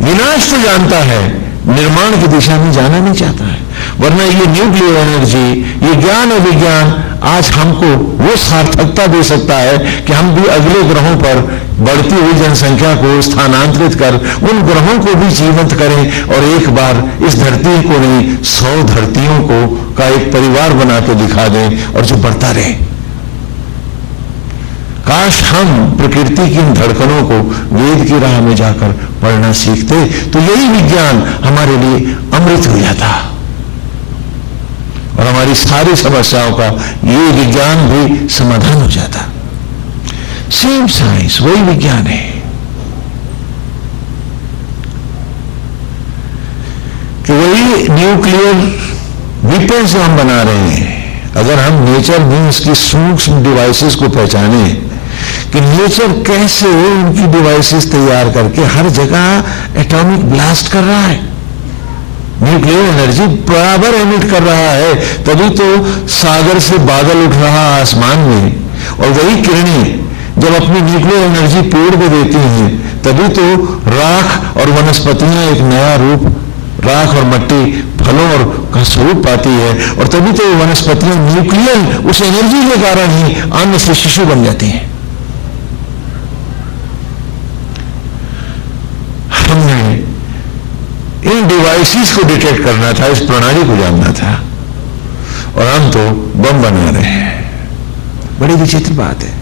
विनाश तो जानता है, निर्माण की दिशा में जाना नहीं चाहता है। वरना ये न्यूक्लियर एनर्जी, ये ज्ञान और विज्ञान आज हमको वो सार्थकता दे सकता है कि हम भी अगले ग्रहों पर बढ़ती हुई जनसंख्या को स्थानांतरित कर उन ग्रहों को भी जीवंत करें और एक बार इस धरती को नहीं 100 धरतियों को का एक परिवार बना के दिखा दें और जो बढ़ता रहे। काश हम प्रकृति की इन धड़कनों को वेद की राह में जाकर पढ़ना सीखते, तो यही विज्ञान हमारे लिए अमृत हो जाता और हमारी सारी समस्याओं का ये विज्ञान भी समाधान हो जाता। सेम साइंस, वही विज्ञान है कि वही न्यूक्लियर वेपन्स जो हम बना रहे हैं, अगर हम नेचर में इसकी सूक्ष्म डिवाइसेस को पहचाने कि नेचर कैसे उनकी डिवाइसेस तैयार करके हर जगह एटॉमिक ब्लास्ट कर रहा है, न्यूक्लियर एनर्जी बराबर एमिट कर रहा है, तभी तो सागर से बादल उठ रहा आसमान में, और वही किरणें जब अपनी न्यूक्लियर एनर्जी पेड़ को देती हैं, तभी तो राख और वनस्पतियां एक नया रूप, राख और मट्टी फलों और का स्वरूप पाती है, और तभी तो वनस्पतियां न्यूक्लियर उस एनर्जी के कारण ही अन्न से शिशु बन जाती हैं। हमने इन डिवाइसेस को डिटेक्ट करना था, इस प्रणाली को जानना था, और हम तो बम बना रहे हैं। बड़ी विचित्र बात है।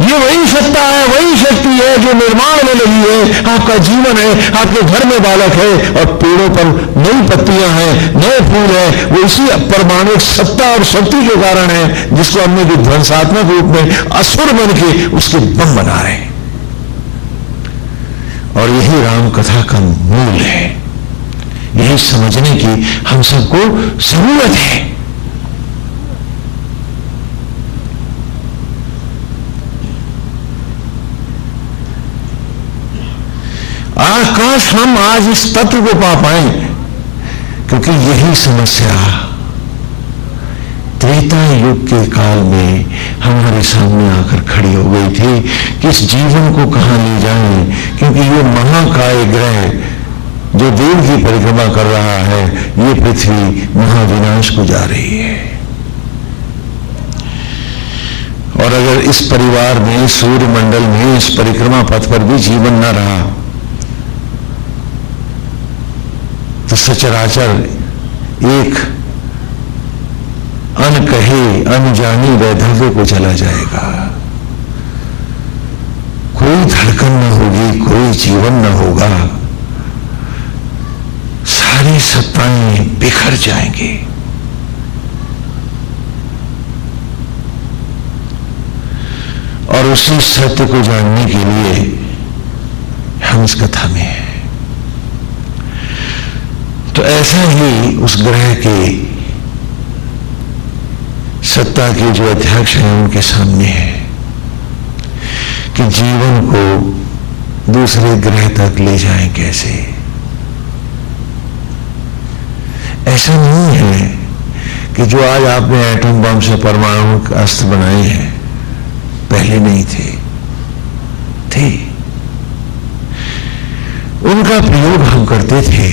ये वही सत्ता है, वही शक्ति है जो निर्माण में लगी है। आपका जीवन है, आपके घर में बालक है, और पेड़ों पर नई पत्तियां हैं, नए फूल है, वो इसी परमाणु सत्ता और शक्ति के कारण है, जिसको हमने विध्वंसात्मक रूप में असुर बन के उसके बम बना रहे हैं। और यही राम कथा का मूल है। यही समझने की हम सबको जरूरत है। आकाश हम आज इस तत्व को पा पाए, क्योंकि यही समस्या त्रेता युग के काल में हमारे सामने आकर खड़ी हो गई थी कि इस जीवन को कहां ले जाएं, क्योंकि ये महाकाय ग्रह जो देव की परिक्रमा कर रहा है, ये पृथ्वी महाविनाश को जा रही है। और अगर इस परिवार में, सूर्य मंडल में, इस परिक्रमा पथ पर भी जीवन न रहा, तो सचराचर एक अनकहे अनजानी वैधव्य को चला जाएगा। कोई धड़कन न होगी, कोई जीवन न होगा, सारी सत्ताएं बिखर जाएंगी। और उसी सत्य को जानने के लिए हम इस कथा में हैं। तो ऐसा ही उस ग्रह के सत्ता के जो अध्यक्ष हैं उनके सामने है कि जीवन को दूसरे ग्रह तक ले जाएं कैसे। ऐसा नहीं है कि जो आज आपने एटम बम से परमाणु अस्त्र बनाए हैं पहले नहीं थे। उनका प्रयोग हम करते थे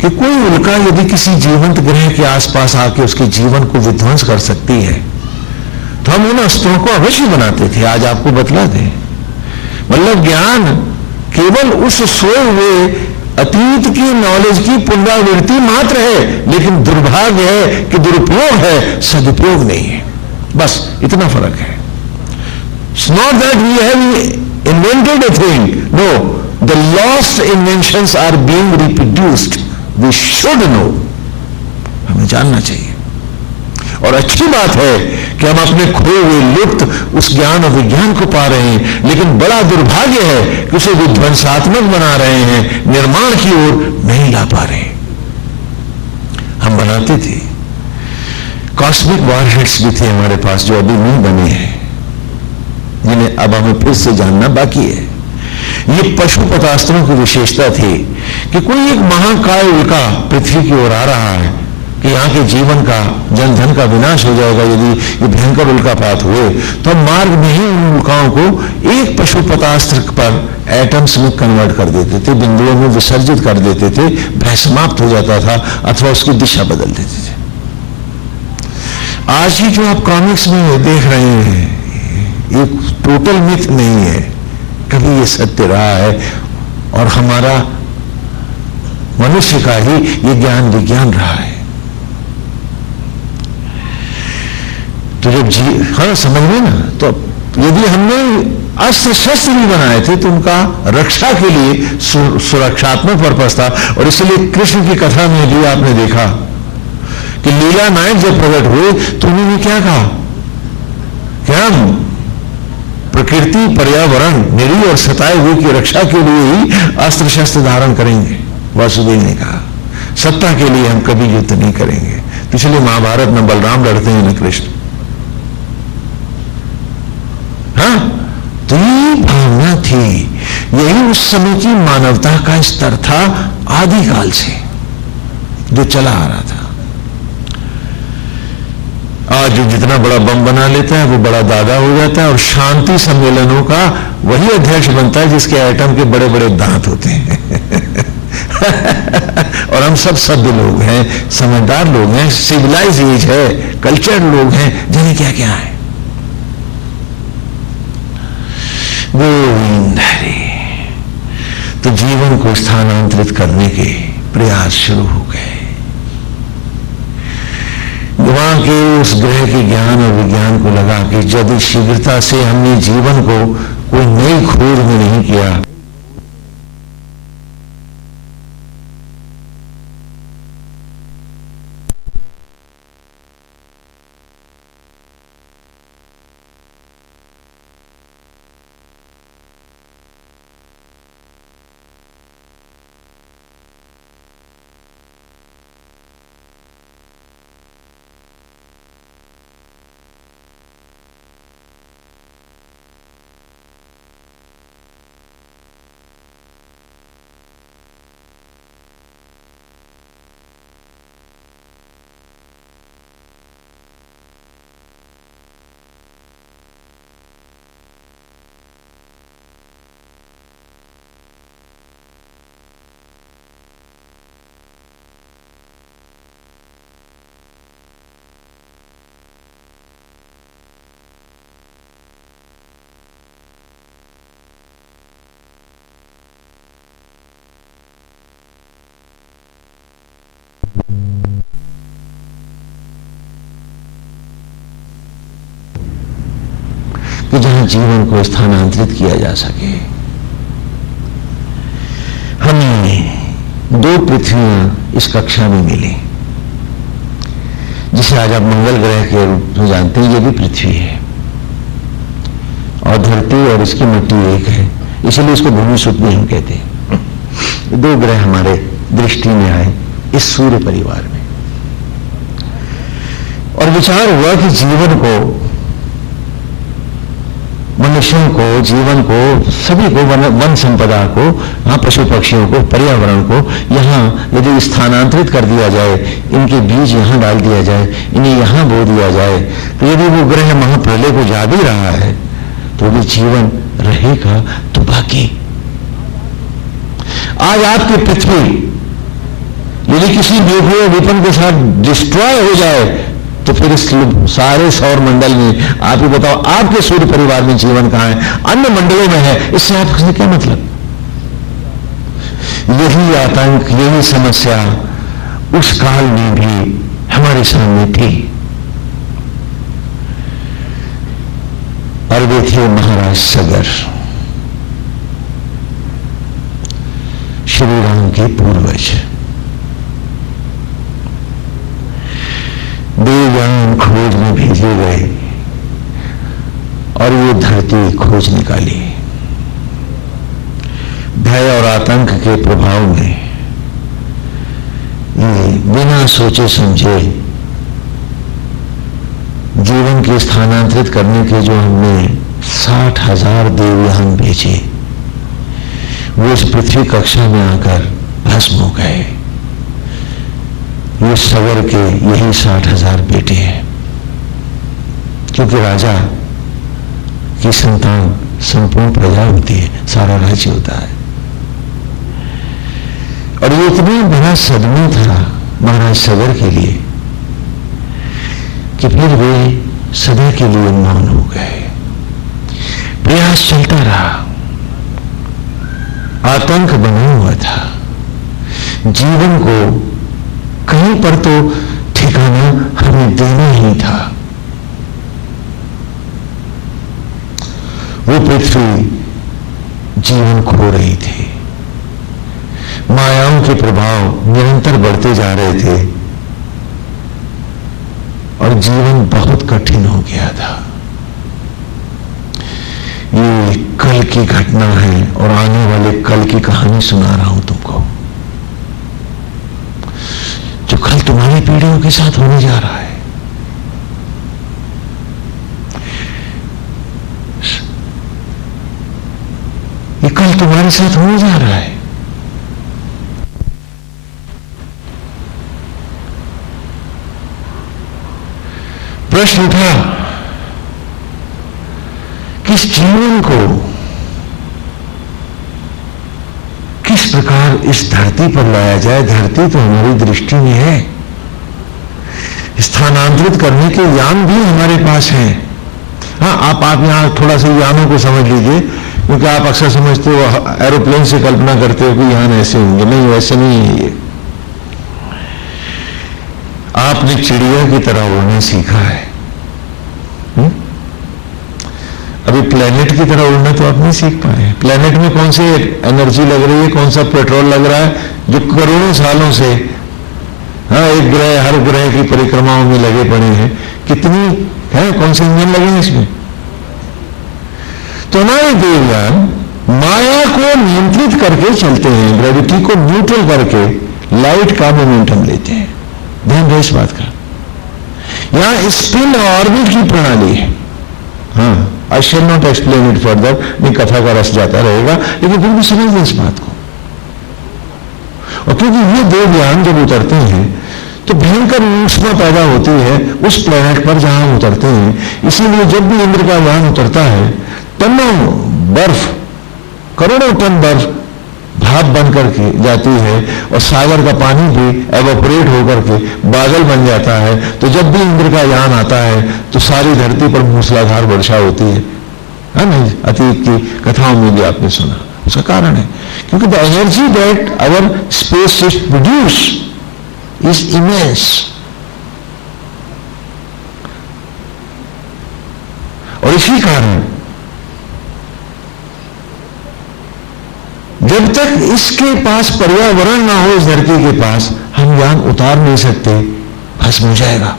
कि कोई उल्का यदि किसी जीवंत ग्रह के आसपास आके उसके जीवन को विध्वंस कर सकती है, तो हम उन अस्त्रों को अवश्य बनाते थे। आज आपको बतला दें, मतलब ज्ञान केवल उस सोए हुए अतीत की नॉलेज की पुनरावृत्ति मात्र है, लेकिन दुर्भाग्य है कि दुरुपयोग है, सदुपयोग नहीं है। बस इतना फर्क है। It's not that we have invented a thing. No, the lost inventions are being reproduced. We should know. हमें जानना चाहिए। और अच्छी बात है कि हम अपने खोए हुए लुप्त उस ज्ञान और विज्ञान को पा रहे हैं, लेकिन बड़ा दुर्भाग्य है कि उसे विध्वंसात्मक बना रहे हैं, निर्माण की ओर नहीं ला पा रहे। हम बनाते थे। कॉस्मिक वॉरहेड्स भी थे हमारे पास जो अभी नहीं बने हैं, जिन्हें अब हमें फिर से जानना बाकी है। ये पशुपतास्त्रों की विशेषता थी कि कोई एक महाकाय उल्का पृथ्वी की ओर आ रहा है, कि यहाँ के जीवन का, जन धन का विनाश हो जाएगा यदि ये भयंकर उल्कापात हुए, तो हम मार्ग में ही उन उल्काओं को एक पशुपतास्त्र पर एटम्स में कन्वर्ट कर देते थे, बिंदुओं में विसर्जित कर देते थे, भय समाप्त हो जाता था अथवा उसकी दिशा बदल देते थे। आज ही जो आप कॉमिक्स में देख रहे हैं ये टोटल मिथ नहीं है, कभी ये सत्य रहा है और हमारा मनुष्य का ही ये ज्ञान विज्ञान रहा है। तो जब हाँ समझ में ना, तो यदि हमने अस्त्र शस्त्र भी बनाए थे तो उनका रक्षा के लिए सुरक्षात्मक पर्पस था, और इसलिए कृष्ण की कथा में भी आपने देखा कि लीला नायक जब प्रकट हुए तो उन्होंने क्या कहा कि हम प्रकृति, पर्यावरण, निरीह और सताए हुए की रक्षा के लिए ही अस्त्र शस्त्र धारण करेंगे। वासुदेव ने कहा सत्ता के लिए हम कभी युद्ध नहीं करेंगे। पिछले महाभारत में बलराम लड़ते हैं न कृष्ण। हाँ, तो ये भावना थी, यही उस समय की मानवता का स्तर था आदिकाल से जो चला आ रहा था। आज जो जितना बड़ा बम बना लेता है वो बड़ा दादा हो जाता है, और शांति सम्मेलनों का वही अध्यक्ष बनता है जिसके एटम के बड़े बड़े दांत होते हैं। और हम सब सभ्य लोग हैं, समझदार लोग हैं, सिविलाइज एज है, कल्चर्ड लोग हैं, जिन्हें क्या क्या है। गोविंद हरि। तो जीवन को स्थानांतरित करने के प्रयास शुरू हो गए। वहां के उस ग्रह के ज्ञान और विज्ञान को लगा कि यदि शीघ्रता से हमने जीवन को कोई नई खोज में नहीं किया, कि जहां जीवन को स्थानांतरित किया जा सके। हमें दो पृथ्वियां इस कक्षा में मिली, जिसे आज आप मंगल ग्रह के रूप में जानते हैं। ये भी पृथ्वी है और धरती और इसकी मिट्टी एक है, इसलिए इसको भूमि सुत भी हम कहते हैं। दो ग्रह हमारे दृष्टि में आए इस सूर्य परिवार में, और विचार हुआ कि जीवन को, मनुष्यों को, जीवन को, सभी को, वन संपदा को, हाँ पशु पक्षियों को, पर्यावरण को यहाँ यदि स्थानांतरित कर दिया जाए, इनके बीज यहाँ डाल दिया जाए, इन्हें यहाँ बो दिया जाए, तो यदि वो ग्रह महाप्रलय को जा भी रहा है तो भी जीवन रहेगा। तो बाकी आज आपकी पृथ्वी यदि किसी बेहुए विपन के साथ डिस्ट्रॉय हो जाए तो फिर इस सारे सौर मंडल में आप ही बताओ, आपके सूर्य परिवार में जीवन कहां है? अन्य मंडलों में है, इससे आपसे क्या मतलब? यही आतंक, यही समस्या उस काल में भी हमारे सामने थी, और वे थे महाराज सगर, श्री राम के पूर्वज। देवयान खोज में भेजे गए और वो धरती खोज निकाली। भय और आतंक के प्रभाव में ये बिना सोचे समझे जीवन के स्थानांतरित करने के जो हमने 60,000 देवयान भेजे, वो इस पृथ्वी कक्षा में आकर भस्म हो गए। ये सवर के यही 60,000 बेटे हैं, क्योंकि राजा की संतान संपूर्ण प्रजा होती है, सारा राज्य होता है। और ये इतना बड़ा सदमा था महाराज सगर के लिए कि फिर वे सदा के लिए मौन हो गए। प्रयास चलता रहा, आतंक बना हुआ था, जीवन को कहीं पर तो ठिकाना हमें देना ही था। वो पृथ्वी जीवन खो रही थी, मायाओं के प्रभाव निरंतर बढ़ते जा रहे थे और जीवन बहुत कठिन हो गया था। ये कल की घटना है और आने वाले कल की कहानी सुना रहा हूं तुमको, जो कल तुम्हारी पीढ़ियों के साथ होने जा रहा है। ये कल तुम्हारे साथ होने जा रहा है। प्रश्न उठा कि इस जीवन को किस प्रकार इस धरती पर लाया जाए। धरती तो हमारी दृष्टि में है, स्थानांतरित करने के यान भी हमारे पास हैं। हाँ, आप यहां थोड़ा सा यानों को समझ लीजिए, क्योंकि आप अक्सर समझते हो एरोप्लेन से कल्पना करते हो कि यान ऐसे होंगे। नहीं, वैसे नहीं है ये। आपने चिड़िया की तरह उड़ना सीखा है। अभी प्लेनेट की तरह उड़ना तो आप नहीं सीख पाए। प्लेनेट में कौन सी एनर्जी लग रही है, कौन सा पेट्रोल लग रहा है, जो करोड़ों सालों से एक ग्रह हर ग्रह की परिक्रमाओं में लगे पड़े हैं। कितनी है, कौन से इंजन लगे हैं इसमें। तो हमारे देवयान माया को नियंत्रित करके चलते हैं, ग्रेविटी को न्यूट्रल करके लाइट का मोमेंटम लेते हैं। ध्यान रहे इस बात का। यहां स्पिन ऑर्बिट की प्रणाली है। हाँ, I shall not explain it further, नहीं कथा का रस जाता रहेगा, लेकिन फिर भी समझ लें इस बात को। और क्योंकि ये देवयान जब उतरते हैं तो भयंकर ऊष्मा पैदा होती है उस प्लेनेट पर जहां उतरते हैं। इसीलिए जब भी इंद्र का यान उतरता है, टनों बर्फ, करोड़ों टन बर्फ भाप बन करके जाती है और सागर का पानी भी एवोपरेट होकर के बादल बन जाता है। तो जब भी इंद्र का यान आता है तो सारी धरती पर मूसलाधार वर्षा होती है ना। अतीत की कथाओं में भी आपने सुना। उसका कारण है क्योंकि the energy that our spaceship produce is immense. और इसी कारण जब तक इसके पास पर्यावरण ना हो, इस धरती के पास, हम यान उतार नहीं सकते, भस्म हो जाएगा।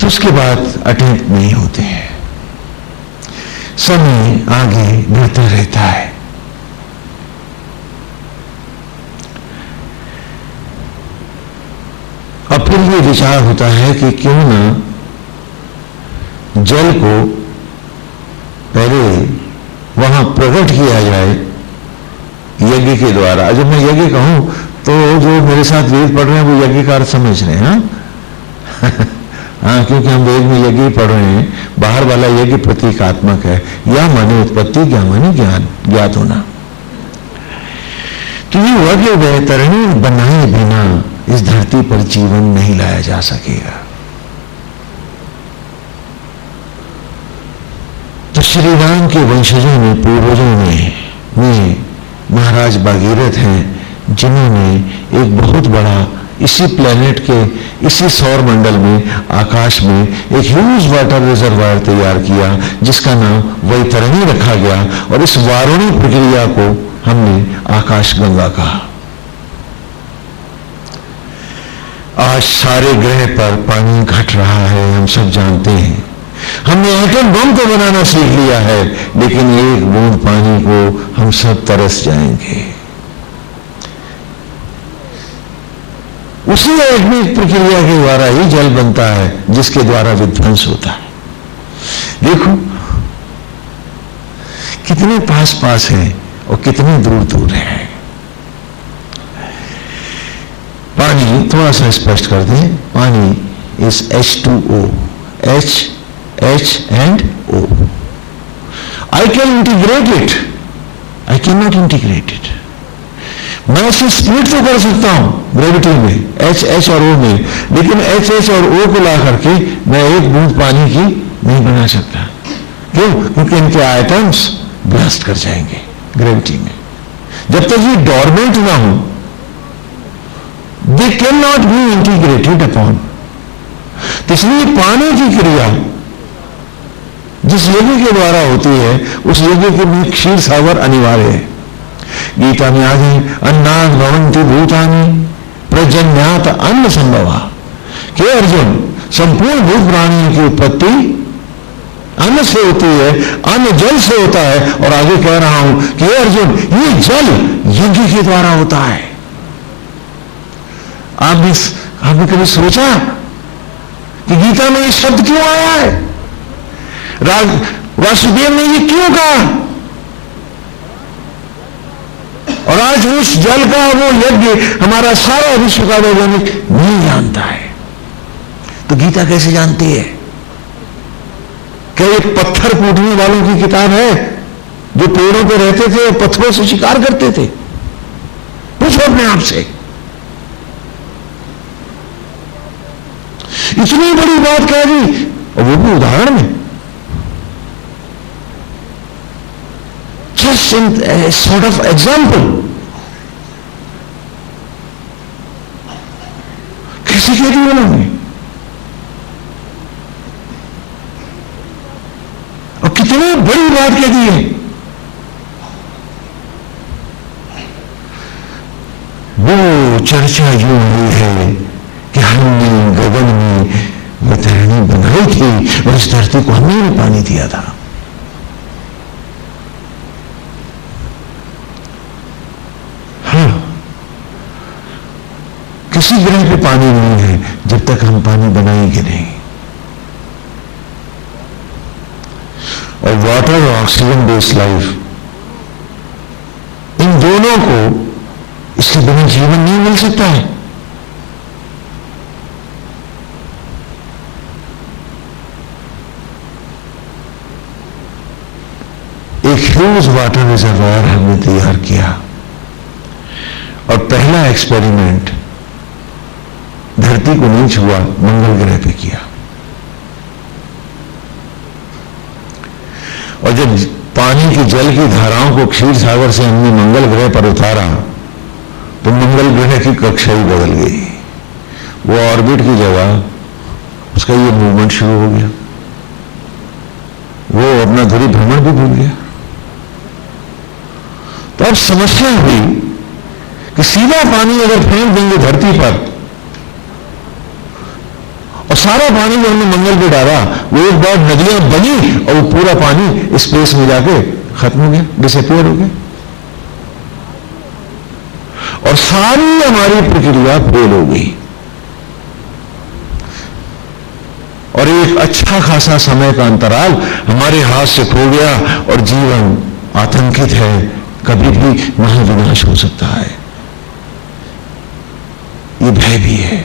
तो उसके बाद अटेम्प्ट नहीं होते हैं, समय आगे बढ़ता रहता है। अब फिर ये विचार होता है कि क्यों ना जल को पहले वहां प्रकट किया जाए यज्ञ के द्वारा। जब मैं यज्ञ कहूं तो जो मेरे साथ वेद पढ़ रहे हैं वो यज्ञ का अर्थ समझ रहे हैं। हाँ, क्योंकि हम वेद में यज्ञ पढ़ रहे हैं। बाहर वाला यज्ञ प्रतीकात्मक है, या माने उत्पत्ति, ज्ञा माने ज्ञान, ज्ञात होना। तो ये यज्ञ वैतरणी बनाए बिना इस धरती पर जीवन नहीं लाया जा सकेगा। तो श्री राम के वंशजों में, पूर्वजों में महाराज भागीरथ हैं, जिन्होंने एक बहुत बड़ा इसी प्लेनेट के, इसी सौर मंडल में, आकाश में एक ह्यूज वाटर रिजर्वायर तैयार किया, जिसका नाम वैतरणी रखा गया। और इस वारुणी प्रक्रिया को हमने आकाश गंगा कहा। आज सारे ग्रह पर पानी घट रहा है, हम सब जानते हैं। हमने एटम बम तो बनाना सीख लिया है, लेकिन एक बूंद पानी को हम सब तरस जाएंगे। उसी आत्मिक प्रक्रिया के द्वारा ही जल बनता है, जिसके द्वारा विध्वंस होता है। देखो कितने पास पास हैं और कितने दूर दूर हैं। पानी थोड़ा सा स्पष्ट कर दें, पानी is H2O, H and O. I can integrate it, I cannot integrate it. मैं इसे स्प्लिट तो कर सकता हूं ग्रेविटी में, H और O में, लेकिन H और O को ला करके मैं एक बूंद पानी की नहीं बना सकता। क्यों? क्योंकि इनके आइटम्स ब्लास्ट कर जाएंगे ग्रेविटी में। जब तक ये डॉर्मेंट ना हो, they can not be integrated upon. तो इसलिए पानी की क्रिया जिस यज्ञ के द्वारा होती है, उस यज्ञ के लिए क्षीर सागर अनिवार्य है। गीता में आगे अन्नाद भवन्ति भूतानि प्रजन्यात अन्न संभवा, कि अर्जुन संपूर्ण भूत प्राणियों की उत्पत्ति अन्न से होती है, अन्न जल से होता है। और आगे कह रहा हूं कि अर्जुन ये जल यज्ञ के द्वारा होता है। आपने कभी सोचा कि गीता में ये शब्द क्यों आया है? वासुदेव ने ये क्यों कहा? और आज उस जल का वो यज्ञ हमारा सारा विश्व का वैज्ञानिक नहीं जानता है। तो गीता कैसे जानती है? क्या ये पत्थर कूटने वालों की किताब है जो पेड़ों पे रहते थे और पत्थरों से शिकार करते थे? पूछो अपने आप से। इतनी बड़ी बात कह दी, और वो भी उदाहरण में, just in sort of example. कैसे कह दी उन्होंने? और कितनी बड़ी बात कह दी है। वो चर्चा यूं हुई है कि हमने गगन में वो धरणी बनाई थी और इस धरती को हमने पानी दिया था। हाँ, किसी ग्रह पे पानी नहीं है जब तक हम पानी बनाएंगे नहीं। और वाटर और ऑक्सीजन बेस्ड लाइफ, इन दोनों को, इसके बिना जीवन नहीं मिल सकता है। एक ह्यूज वाटर रिजर्वायर हमने तैयार किया और पहला एक्सपेरिमेंट धरती को नहीं छुआ, मंगल ग्रह पे किया। और जब पानी की जल की धाराओं को क्षीर सागर से हमने मंगल ग्रह पर उतारा तो मंगल ग्रह की कक्षा ही बदल गई। वो ऑर्बिट की जगह उसका ये मूवमेंट शुरू हो गया। वो अपना धुरी भ्रमण भी भूल गया। तो अब समस्या हुई कि सीधा पानी अगर फेंक देंगे धरती पर और सारा पानी जो हमने मंगल पे डाला वो एक बार नदियां बनी और वो पूरा पानी स्पेस में जाके खत्म हो गया, डिसअपियर हो गया और सारी हमारी प्रक्रिया फेल हो गई। और एक अच्छा खासा समय का अंतराल हमारे हाथ से खो गया और जीवन आतंकित है, कभी भी महाविनाश हो सकता है, ये भय भी है।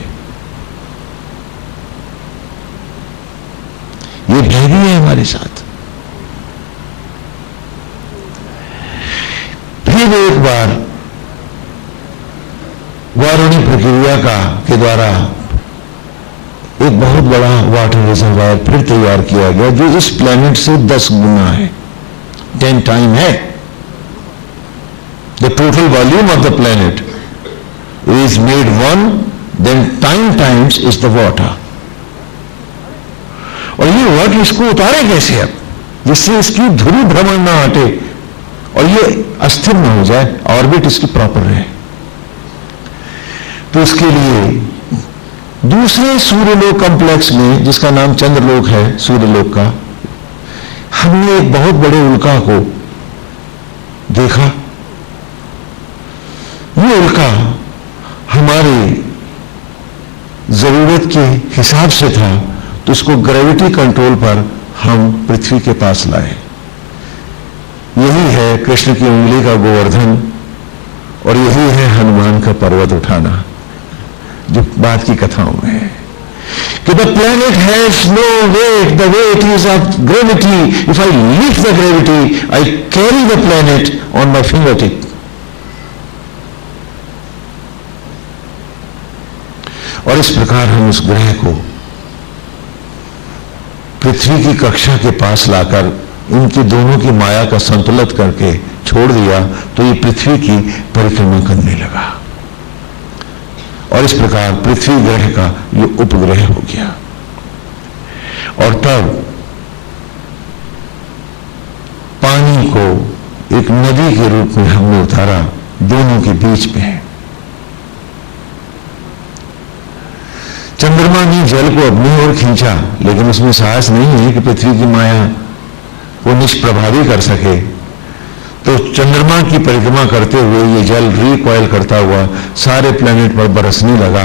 ये भय भी है हमारे साथ। फिर एक बार वारुणी प्रक्रिया के द्वारा एक बहुत बड़ा वाटर रिजर्वायर फिर तैयार किया गया जो इस प्लेनेट से 10 गुना है, 10 टाइम है। The total volume of the planet is made 1, then time times is the water. और ये हुआ कि इसको उतारे कैसे अब, जिससे इसकी धुरी भ्रमण ना हटे और ये अस्थिर न हो जाए, ऑर्बिट इसकी प्रॉपर रहे। तो इसके लिए दूसरे सूर्यलोक कॉम्प्लेक्स में, जिसका नाम चंद्रलोक है, सूर्यलोक का, हमने एक बहुत बड़े उल्का को देखा। ये उल्का हमारी जरूरत के हिसाब से था, तो उसको ग्रेविटी कंट्रोल पर हम पृथ्वी के पास लाए। यही है कृष्ण की उंगली का गोवर्धन और यही है हनुमान का पर्वत उठाना, जो बात की कथाओं में है कि the planet has no weight, the weight is of gravity, if I lift the gravity I carry the planet on my finger tip. और इस प्रकार हम उस ग्रह को पृथ्वी की कक्षा के पास लाकर इनकी दोनों की माया का संतुलित करके छोड़ दिया तो ये पृथ्वी की परिक्रमा करने लगा और इस प्रकार पृथ्वी ग्रह का ये उपग्रह हो गया। और तब पानी को एक नदी के रूप में हमने उतारा दोनों के बीच में। चंद्रमा ने जल को अपनी ओर खींचा, लेकिन उसमें साहस नहीं है कि पृथ्वी की माया को निष्प्रभावी कर सके। तो चंद्रमा की परिक्रमा करते हुए ये जल रिकॉइल करता हुआ सारे प्लेनेट पर बरसने लगा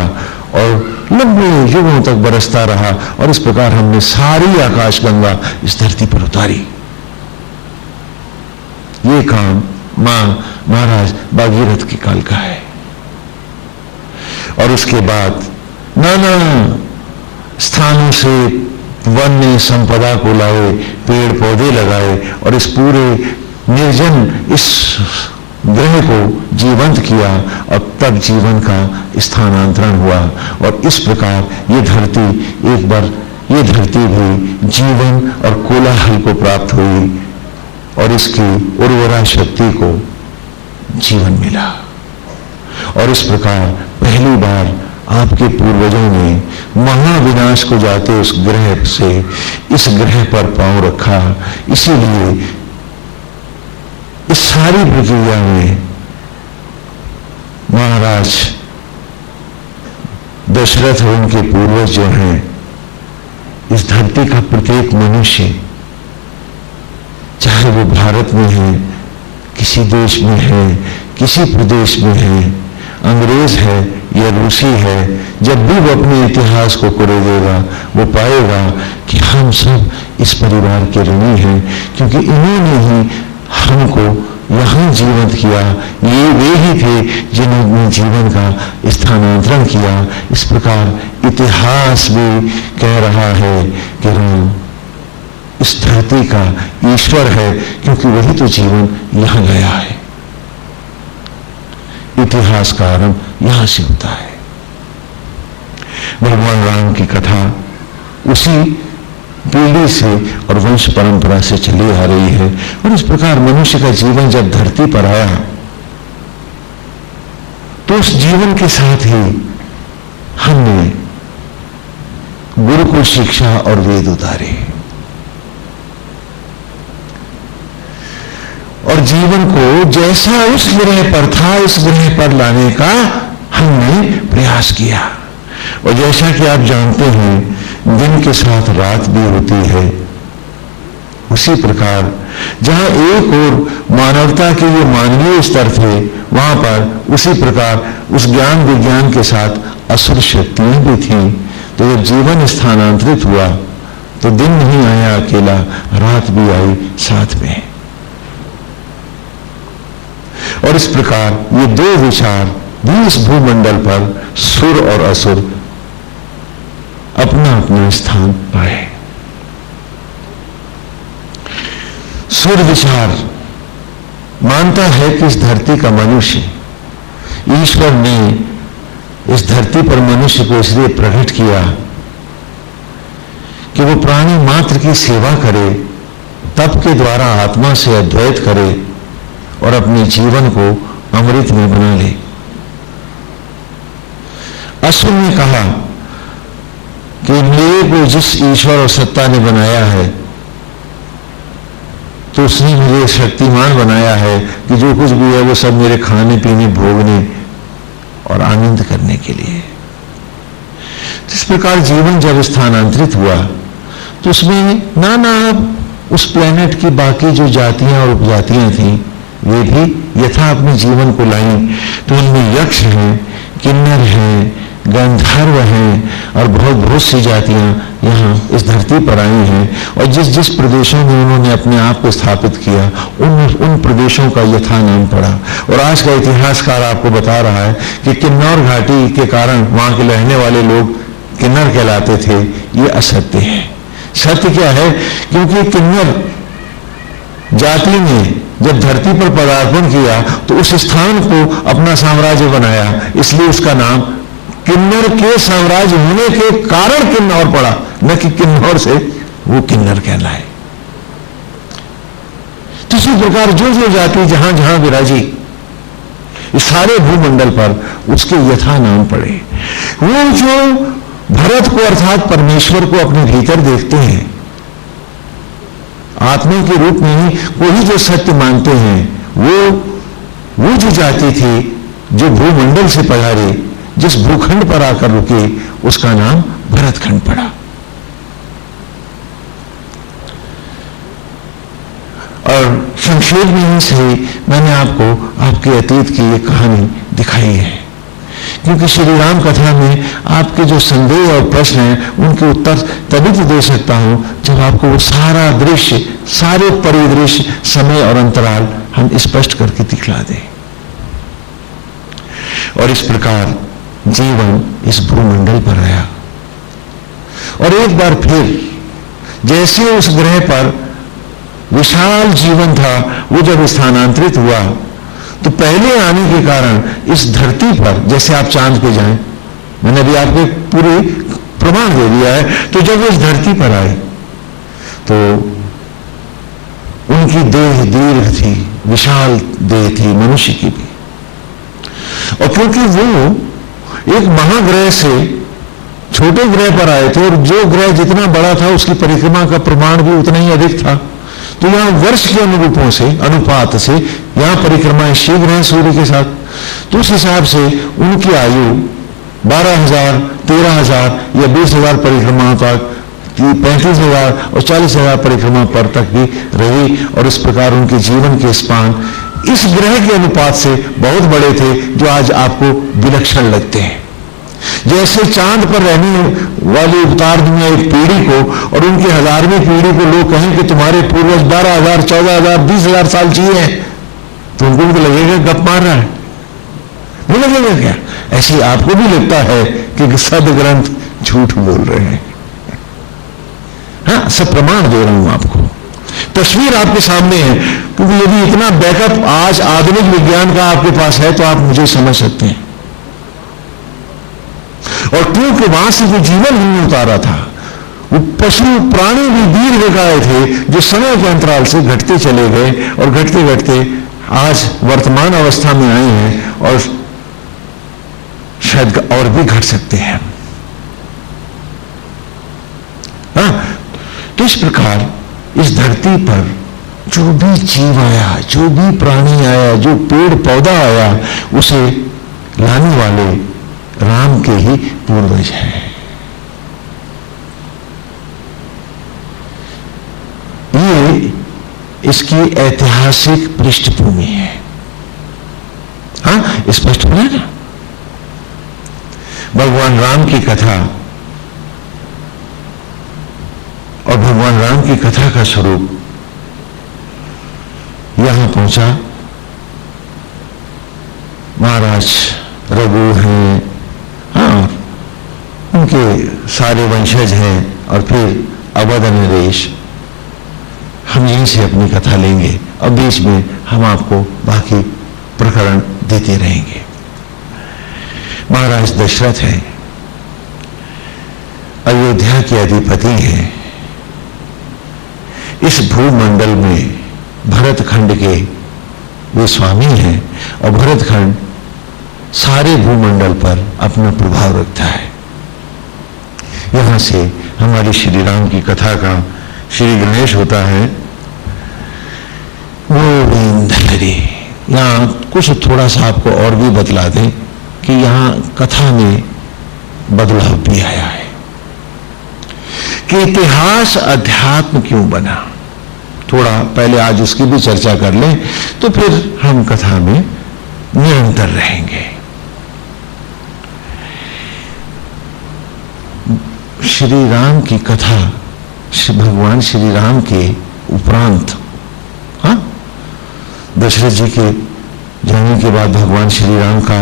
और लंबे युगों तक बरसता रहा। और इस प्रकार हमने सारी आकाशगंगा इस धरती पर उतारी। ये काम महाराज भागीरथ के काल का है। और उसके बाद नाना स्थानों से वन्य संपदा को लाए, पेड़ पौधे लगाए और इस पूरे निर्जन इस ग्रह को जीवंत किया और तब जीवन का स्थानांतरण हुआ। और इस प्रकार ये धरती एक बार ये धरती भी जीवन और कोलाहल को प्राप्त हुई और इसकी उर्वरा शक्ति को जीवन मिला। और इस प्रकार पहली बार आपके पूर्वजों ने महाविनाश को जाते उस ग्रह से इस ग्रह पर पांव रखा। इसीलिए इस सारी प्रक्रिया में महाराज दशरथ और उनके पूर्वज जो हैं, इस धरती का प्रत्येक मनुष्य, चाहे वो भारत में है, किसी देश में है, किसी प्रदेश में है, अंग्रेज है या रूसी है, जब भी वो अपने इतिहास को कुरेदेगा वो पाएगा कि हम सब इस परिवार के ऋणी हैं, क्योंकि इन्होंने ही हमको यहां जीवित किया। ये वे ही थे जिन्होंने जीवन का स्थानांतरण किया। इस प्रकार इतिहास भी कह रहा है कि राम इस धरती का ईश्वर है, क्योंकि वही तो जीवन यहां गया है। इतिहास का आरंभ यहां से होता है। भगवान राम की कथा उसी पीढ़ी से और वंश परंपरा से चली आ रही है। और इस प्रकार मनुष्य का जीवन जब धरती पर आया तो उस जीवन के साथ ही हमने गुरुकुल शिक्षा और वेद उतारे और जीवन को जैसा उस ग्रह पर था इस ग्रह पर लाने का हमने प्रयास किया। और जैसा कि आप जानते हैं दिन के साथ रात भी होती है, उसी प्रकार जहां एक और मानवता के ये मानवीय स्तर थे, वहां पर उसी प्रकार उस ज्ञान विज्ञान के साथ असुर शक्तियां भी थीं। तो जब जीवन स्थानांतरित हुआ तो दिन नहीं आया अकेला, रात भी आई साथ में। और इस प्रकार ये दो विचार भी इस भूमंडल पर सुर और असुर अपना अपना स्थान पाए। सुर विचार मानता है कि इस धरती का मनुष्य, ईश्वर ने इस धरती पर मनुष्य को इसलिए प्रकट किया कि वो प्राणी मात्र की सेवा करे, तप के द्वारा आत्मा से अद्वैत करे और अपने जीवन को अमृत में बना ले। असुर ने कहा कि मेरे को जिस ईश्वर और सत्ता ने बनाया है तो उसने मुझे शक्तिमान बनाया है कि जो कुछ भी है वो सब मेरे खाने पीने भोगने और आनंद करने के लिए। इस प्रकार जीवन जब स्थानांतरित हुआ तो उसमें नाना उस प्लेनेट की बाकी जो जातियां और उपजातियां थीं वे भी यथा अपने जीवन को लाई। तो उनमें यक्ष हैं, किन्नर हैं, गंधर्व गांधर्व हैं और बहुत सी जातियां यहाँ इस धरती पर आई हैं, और जिस जिस प्रदेशों में उन्होंने अपने आप को स्थापित किया उन प्रदेशों का यथा नाम पड़ा। और आज का इतिहासकार आपको बता रहा है कि किन्नौर घाटी के कारण वहां के रहने वाले लोग किन्नर कहलाते थे। ये असत्य है। सत्य क्या है? क्योंकि किन्नर जाति ने जब धरती पर पदार्पण किया तो उस स्थान को अपना साम्राज्य बनाया, इसलिए उसका नाम किन्नर के साम्राज्य होने के कारण किन्नौर पड़ा, न कि किन्नौर से वो किन्नर कहलाए। तो इसी प्रकार जो जो जाति जहां जहां विराजी इस सारे भूमंडल पर उसके यथा नाम पड़े। वो जो भरत को अर्थात परमेश्वर को अपने भीतर देखते हैं, आत्मा के रूप में ही वही जो सत्य मानते हैं, वो जो जाति थी जो भूमंडल से पधारे, जिस भूखंड पर आकर रुके, उसका नाम भरतखंड पड़ा। और संक्षेप में ही सही मैंने आपको आपके अतीत की ये कहानी दिखाई है, क्योंकि श्री राम कथा में आपके जो संदेह और प्रश्न हैं उनके उत्तर तभी तो दे सकता हूं जब आपको वो सारा दृश्य, सारे परिदृश्य, समय और अंतराल हम स्पष्ट करके दिखला दें। और इस प्रकार जीवन इस भूमंडल पर आया, और एक बार फिर जैसे उस ग्रह पर विशाल जीवन था, वो जब स्थानांतरित हुआ तो पहले आने के कारण इस धरती पर, जैसे आप चांद पे जाएं, मैंने अभी आपको पूरी प्रमाण दे दिया है, तो जब वो इस धरती पर आए तो उनकी देह दीर्घ थी, विशाल देह थी, मनुष्य की भी। और क्योंकि वो एक महाग्रह से छोटे ग्रह पर आए थे, और जो ग्रह जितना बड़ा था उसकी परिक्रमा का प्रमाण भी उतना ही अधिक था, तो यहां वर्ष के अनुरूपों से, अनुपात से यहां परिक्रमाएं शीघ्र हैं सूर्य के साथ। तो उस हिसाब से उनकी आयु 12,000, 13,000 या 20,000 परिक्रमा तक, 35,000 और 40,000 परिक्रमा पर तक भी रही। और इस प्रकार उनके जीवन के स्पान इस ग्रह के अनुपात से बहुत बड़े थे, जो आज आपको विलक्षण लगते हैं। जैसे चांद पर रहने वाली अवतार दुनिया एक पीढ़ी को, और उनकी 1000वीं पीढ़ी को लोग कहें कि तुम्हारे पूर्वज 12,000, 14,000, 20,000 साल जिए हैं, तो उनको भी लगेगा गप मार रहा है, नहीं लगेगा क्या? ऐसे आपको भी लगता है कि सद ग्रंथ झूठ बोल रहे हैं। हाँ, सब प्रमाण दे रहा हूं आपको, तस्वीर आपके सामने है। क्योंकि यदि इतना बैकअप आज आधुनिक विज्ञान का आपके पास है तो आप मुझे समझ सकते हैं। और क्योंकि वहां से जो जीवन हमने उतारा था, वो पशु प्राणी भी दीर्घकाय थे, जो समय के अंतराल से घटते चले गए, और घटते घटते आज वर्तमान अवस्था में आए हैं, और शायद और भी घट सकते हैं। हाँ, तो इस प्रकार इस धरती पर जो भी जीव आया, जो भी प्राणी आया, जो पेड़ पौधा आया, उसे लाने वाले राम के ही पूर्वज हैं। ये इसकी ऐतिहासिक पृष्ठभूमि है। हाँ, स्पष्ट हुआ ना? भगवान राम की कथा, और भगवान राम की कथा का स्वरूप यहां पहुंचा। महाराज रघु हैं, हाँ, उनके सारे वंशज हैं, और फिर अवध नरेश। हम यहीं से अपनी कथा लेंगे, और बीच में हम आपको बाकी प्रकरण देते रहेंगे। महाराज दशरथ हैं, अयोध्या के अधिपति हैं। इस भूमंडल में भरतखंड के वे स्वामी हैं, और भरतखंड सारे भूमंडल पर अपना प्रभाव रखता है। यहां से हमारी श्री राम की कथा का श्री गणेश होता है। गोविंद हरि। यहां कुछ थोड़ा सा आपको और भी बतला दें कि यहां कथा में बदलाव भी आया है कि इतिहास अध्यात्म क्यों बना। थोड़ा पहले आज उसकी भी चर्चा कर लें, तो फिर हम कथा में निरंतर रहेंगे। श्री राम की कथा भगवान श्री राम के उपरांत, हाँ, दशरथ जी के जाने के बाद भगवान श्री राम का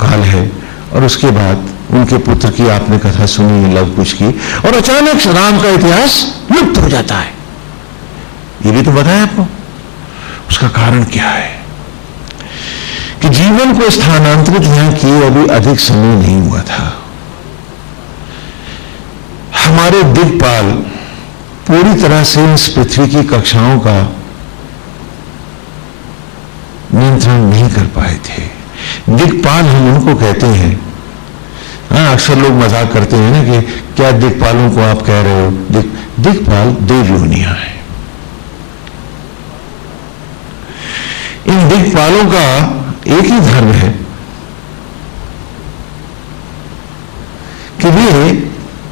काल है, और उसके बाद उनके पुत्र की आपने कथा सुनी लव कुश की, और अचानक राम का इतिहास लुप्त हो जाता है। ये भी तो बताया आपको। उसका कारण क्या है कि जीवन को स्थानांतरित यहां किए अभी अधिक समय नहीं हुआ था। हमारे दिक्पाल पूरी तरह से इस पृथ्वी की कक्षाओं का नियंत्रण नहीं कर पाए थे। दिक्पाल हम उनको कहते हैं, हाँ, अक्सर लोग मजाक करते हैं ना कि क्या दिक्पालों को आप कह रहे हो। दिक्पाल देव योनियां है। इन दिक्पालों का एक ही धर्म है कि वे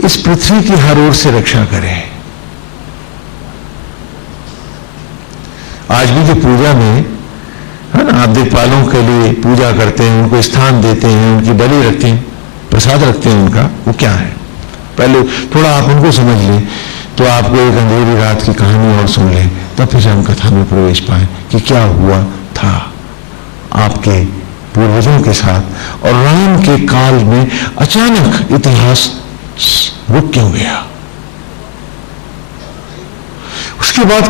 इस पृथ्वी की हर ओर से रक्षा करें। आज भी जो पूजा में, है ना, आप दिक्पालों के लिए पूजा करते हैं, उनको स्थान देते हैं, उनकी बलि रखते हैं, प्रसाद रखते हैं उनका, वो क्या है? पहले थोड़ा आप उनको समझ लें तो आपको एक अंधेरी रात की कहानी और सुन लें, तब फिर हम कथा में प्रवेश पाए कि क्या हुआ था आपके पूर्वजों के साथ, और राम के काल में अचानक इतिहास रुक क्यों गया। उसके बाद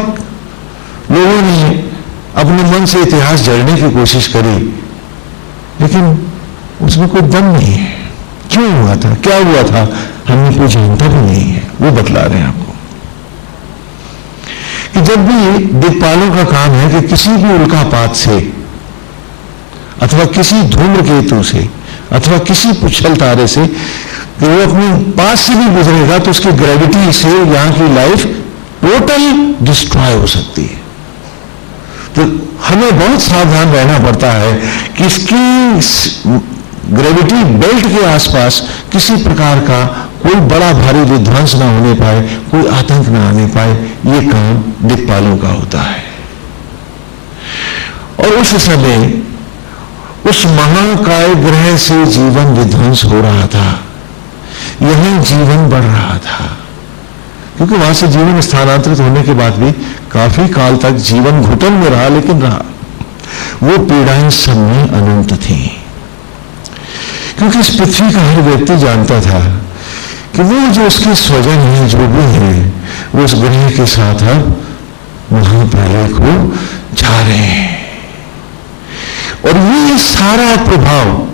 लोगों ने अपने मन से इतिहास जड़ने की कोशिश करी, लेकिन उसमें कोई दम नहीं है। क्यों हुआ था, क्या हुआ था, हमें कोई जानता भी नहीं है। वो बतला रहे हैं आपको कि जब भी दिक्पालों का काम है कि किसी भी उल्कापात से अथवा किसी धूम्रकेतु से अथवा किसी पुच्छल तारे से कि वो अपने पास से भी गुजरेगा तो उसकी ग्रेविटी से यहां की लाइफ टोटल डिस्ट्रॉय हो सकती है। तो हमें बहुत सावधान रहना पड़ता है कि इसकी ग्रेविटी बेल्ट के आसपास किसी प्रकार का कोई बड़ा भारी विध्वंस ना होने पाए, कोई आतंक ना आने पाए। ये काम दिक्पालों का होता है। और उस समय उस महाकाय ग्रह से जीवन विध्वंस हो रहा था, यही जीवन बढ़ रहा था, क्योंकि वहां से जीवन स्थानांतरित होने के बाद भी काफी काल तक जीवन घुटन में रहा, लेकिन रहा। वो पीड़ाएं सब में अनंत थी, क्योंकि इस पृथ्वी का हर व्यक्ति जानता था कि वो जो उसके स्वजन है, जो भी है, वो उस ग्रह के साथ अब महाप्रलय को जा रहे हैं। और ये सारा प्रभाव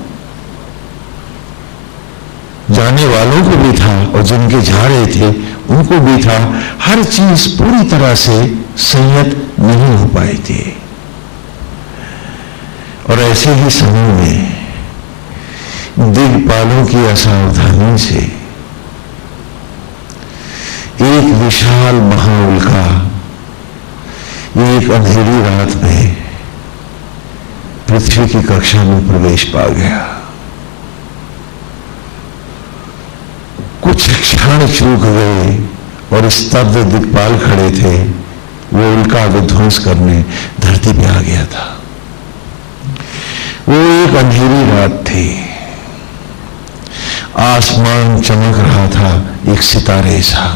जाने वालों को भी था और जिनके जा रहे थे उनको भी था। हर चीज पूरी तरह से संयत नहीं हो पाई थी। और ऐसे ही समय में दिक्पालों की असावधानी से एक विशाल महाउल्का एक अंधेरी रात में पृथ्वी की कक्षा में प्रवेश पा गया। कुछ क्षण चूक गए और स्तब्ध दिक्पाल खड़े थे। वो उल्का विध्वंस करने धरती पे आ गया था। वो एक अंधेरी रात थी, आसमान चमक रहा था एक सितारे सा।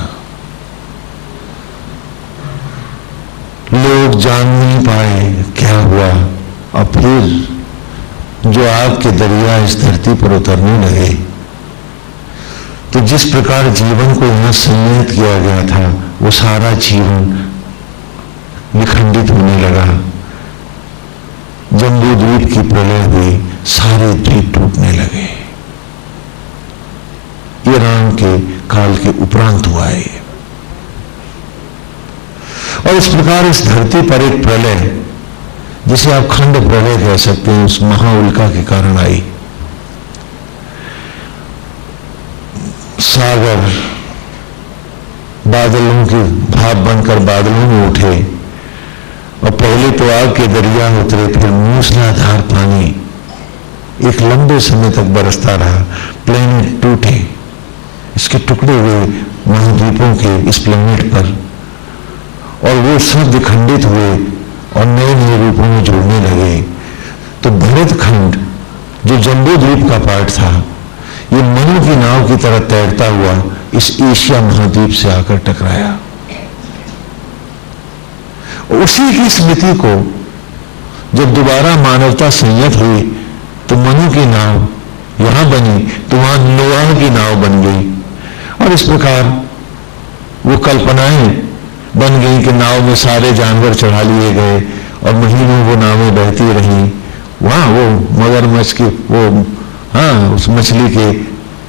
लोग जान नहीं पाए क्या हुआ। अब फिर जो आग के दरिया इस धरती पर उतरने लगे, तो जिस प्रकार जीवन को यहां संयत किया गया था, वो सारा जीवन विखंडित होने लगा। जम्बू द्वीप की प्रलय हुई, सारे द्वीप टूटने लगे। ये राम के काल के उपरांत हुआ है। और इस प्रकार इस धरती पर एक प्रलय, जिसे आप खंड प्रलय कह सकते हैं, उस महाउल्का के कारण आई। सागर बादलों की भाप बनकर बादलों में उठे और पहले तो आग के दरिया उतरे, फिर मूसलाधार पानी एक लंबे समय तक बरसता रहा। प्लेनेट टूटे, इसके टुकड़े हुए महाद्वीपों के इस प्लेनेट पर, और वो सब विखंडित हुए और नए नए रूपों में जुड़ने लगे। तो भरत खंड जो जम्बू द्वीप का पार्ट था, ये मनु की नाव की तरह तैरता हुआ इस एशिया महाद्वीप से आकर टकराया। उसी की स्मृति को जब दोबारा मानवता संयत हुई तो मनु की नाव यहां बनी, तो वहां नोआह की नाव बन गई। और इस प्रकार वो कल्पनाएं बन गई कि नाव में सारे जानवर चढ़ा लिए गए और महीनों वो नावें बहती रहीं। वहां वो मगरमच्छ की उस मछली के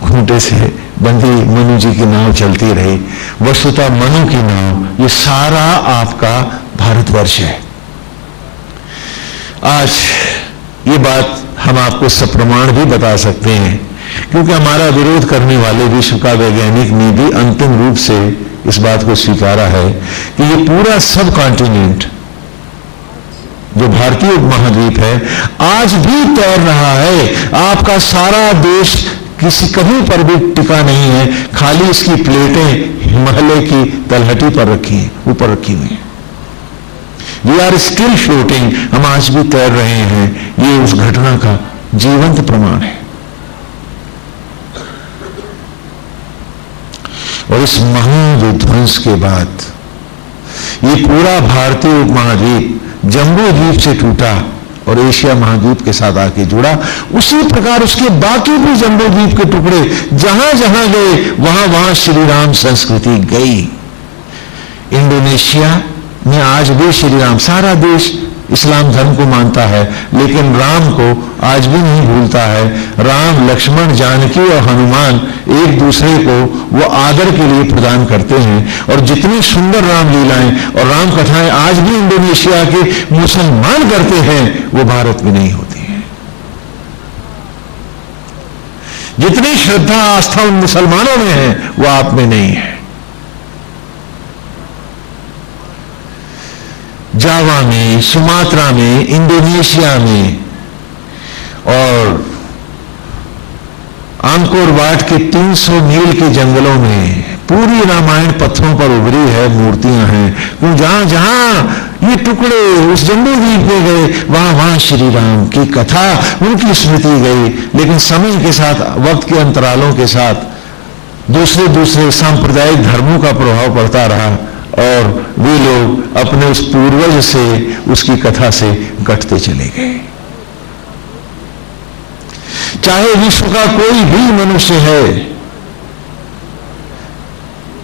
खूंटे से बंधी मनु जी की नाव चलती रही। वस्तुतः मनु की नाव ये सारा आपका भारतवर्ष है। आज ये बात हम आपको सप्रमाण भी बता सकते हैं, क्योंकि हमारा विरोध करने वाले विश्व का वैज्ञानिक ने भी अंतिम रूप से इस बात को स्वीकारा है कि ये पूरा सब कॉन्टिनेंट जो भारतीय उपमहाद्वीप है आज भी तैर रहा है। आपका सारा देश किसी कहीं पर भी टिका नहीं है, खाली इसकी प्लेटें हिमालय की तलहटी पर रखी हैं, ऊपर रखी हुई हैं। वी आर स्टिल फ्लोटिंग, हम आज भी तैर रहे हैं। ये उस घटना का जीवंत प्रमाण है। और इस महाविध्वंस के बाद ये पूरा भारतीय उपमहाद्वीप जम्बू द्वीप से टूटा और एशिया महाद्वीप के साथ आके जुड़ा। उसी प्रकार उसके बाकी भी जम्बू द्वीप के टुकड़े जहां जहां गए वहां वहां श्री राम संस्कृति गई। इंडोनेशिया में आज भी श्री राम, सारा देश इस्लाम धर्म को मानता है, लेकिन राम को आज भी नहीं भूलता है। राम, लक्ष्मण, जानकी और हनुमान एक दूसरे को वो आदर के लिए प्रदान करते हैं। और जितनी सुंदर रामलीलाएं और राम कथाएं आज भी इंडोनेशिया के मुसलमान करते हैं, वो भारत में नहीं होती हैं। जितनी श्रद्धा आस्था उन मुसलमानों में है, वो आप में नहीं है। जावा में, सुमात्रा में, इंडोनेशिया में और आंकोर वाट के 300 मील के जंगलों में पूरी रामायण पत्थरों पर उभरी है, मूर्तियां हैं। क्यों? जहां जहां ये टुकड़े उस जम्बू द्वीप पे गए वहां वहां श्री राम की कथा, उनकी स्मृति गई। लेकिन समय के साथ, वक्त के अंतरालों के साथ दूसरे दूसरे सांप्रदायिक धर्मों का प्रभाव पड़ता रहा और वे लोग अपने उस पूर्वज से, उसकी कथा से कटते चले गए। चाहे विश्व का कोई भी मनुष्य है,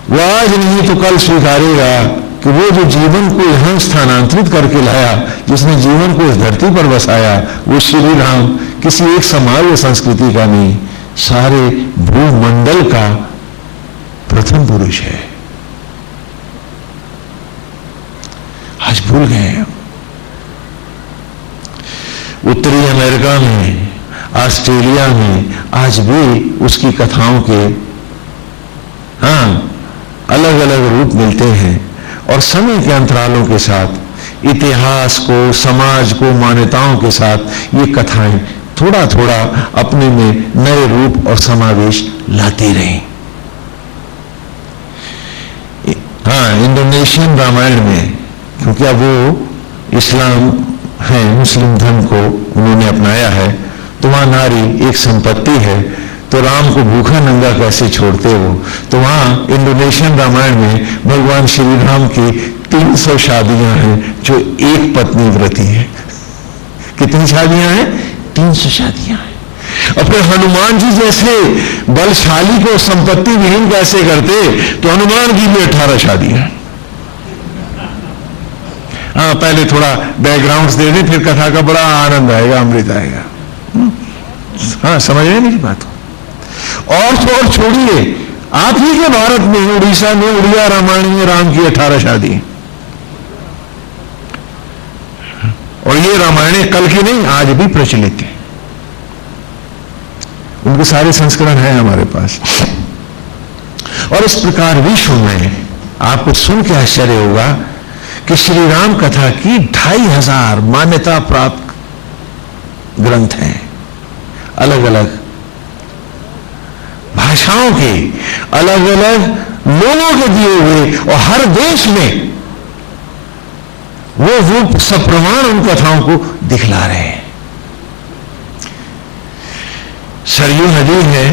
वह आज नहीं तो कल स्वीकारेगा कि वो जो जीवन को यहां स्थानांतरित करके लाया, जिसने जीवन को इस धरती पर बसाया, वो श्री राम किसी एक समाज या संस्कृति का नहीं, सारे भूमंडल का प्रथम पुरुष है। आज भूल गए हैं। उत्तरी अमेरिका में, ऑस्ट्रेलिया में आज भी उसकी कथाओं के अलग अलग रूप मिलते हैं। और समय के अंतरालों के साथ, इतिहास को, समाज को, मान्यताओं के साथ ये कथाएं थोड़ा थोड़ा अपने में नए रूप और समावेश लाती रही। इंडोनेशियन रामायण में, क्योंकि अब वो इस्लाम है, मुस्लिम धर्म को उन्होंने अपनाया है, तो वहां नारी एक संपत्ति है, तो राम को भूखा नंगा कैसे छोड़ते हो? तो वहां इंडोनेशियन रामायण में भगवान श्री राम की 300 शादियां हैं जो एक पत्नी व्रती है। कितनी शादियां हैं? 300 शादियां हैं। और फिर हनुमान जी जैसे बलशाली को संपत्ति विहीन कैसे करते? तो हनुमान की भी 18 शादियां। पहले थोड़ा बैकग्राउंड दे दें, फिर कथा का बड़ा आनंद आएगा, अमृत आएगा। समझ रहे मेरी बात को? और तो और छोड़िए, आप ही के भारत में, उड़ीसा में उड़िया रामायण में राम की 18 शादी। और ये रामायण कल की नहीं, आज भी प्रचलित है। उनके सारे संस्करण हैं हमारे पास। और इस प्रकार विश्व में आपको सुन के आश्चर्य होगा कि श्री राम कथा की 2500 मान्यता प्राप्त ग्रंथ हैं, अलग अलग भाषाओं के, अलग अलग लोगों के दिए हुए, और हर देश में वो रूप सप्रमाण उन कथाओं को दिखला रहे हैं। सरयू नदी है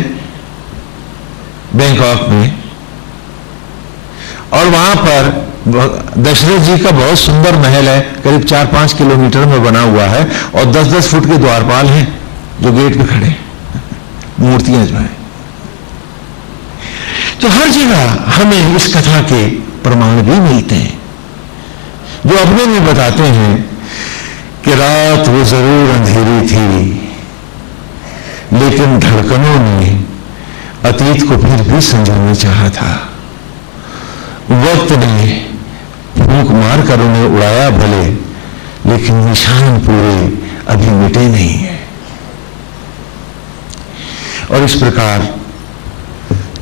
बैंकॉक में, और वहां पर दशरथ जी का बहुत सुंदर महल है, करीब 4-5 किलोमीटर में बना हुआ है, और 10-10 फुट के द्वारपाल हैं जो गेट पे खड़े, मूर्तियां जो है। तो हर जगह हमें इस कथा के प्रमाण भी मिलते हैं, जो अपने में बताते हैं कि रात वो जरूर अंधेरी थी, लेकिन धड़कनों ने अतीत को फिर भी संजोना चाहा था। वक्त ने फूंक मारकर उन्हें उड़ाया भले, लेकिन निशान पूरे अभी मिटे नहीं है। और इस प्रकार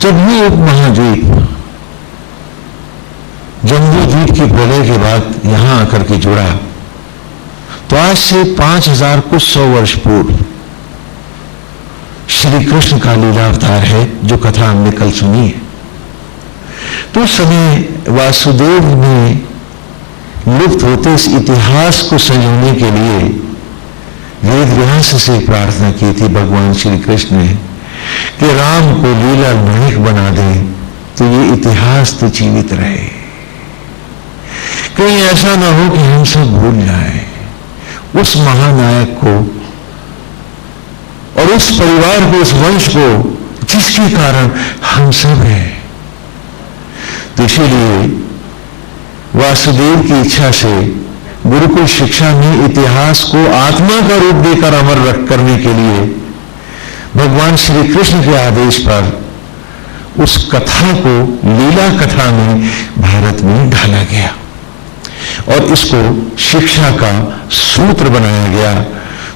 जब ये उपमहाद्वीप जम्बू द्वीप की प्रलय के बाद यहां आकर के जुड़ा, तो आज से 5000 कुछ 100 वर्ष पूर्व श्री कृष्ण का लीला अवतार है, जो कथा हमने कल सुनी है। तो उस समय वासुदेव ने लुप्त होते इस इतिहास को संजोने के लिए वेद व्यास से प्रार्थना की थी भगवान श्री कृष्ण ने कि राम को लीला नायक बना दे, तो ये इतिहास तो जीवित रहे, कहीं ऐसा ना हो कि हम सब भूल जाए उस महानायक को और उस परिवार को, उस वंश को, जिसके कारण हम सब हैं। तो इसीलिए वासुदेव की इच्छा से गुरुकुल शिक्षा में इतिहास को आत्मा का रूप देकर अमर रख करने के लिए भगवान श्री कृष्ण के आदेश पर उस कथा को लीला कथा में भारत में ढाला गया और इसको शिक्षा का सूत्र बनाया गया।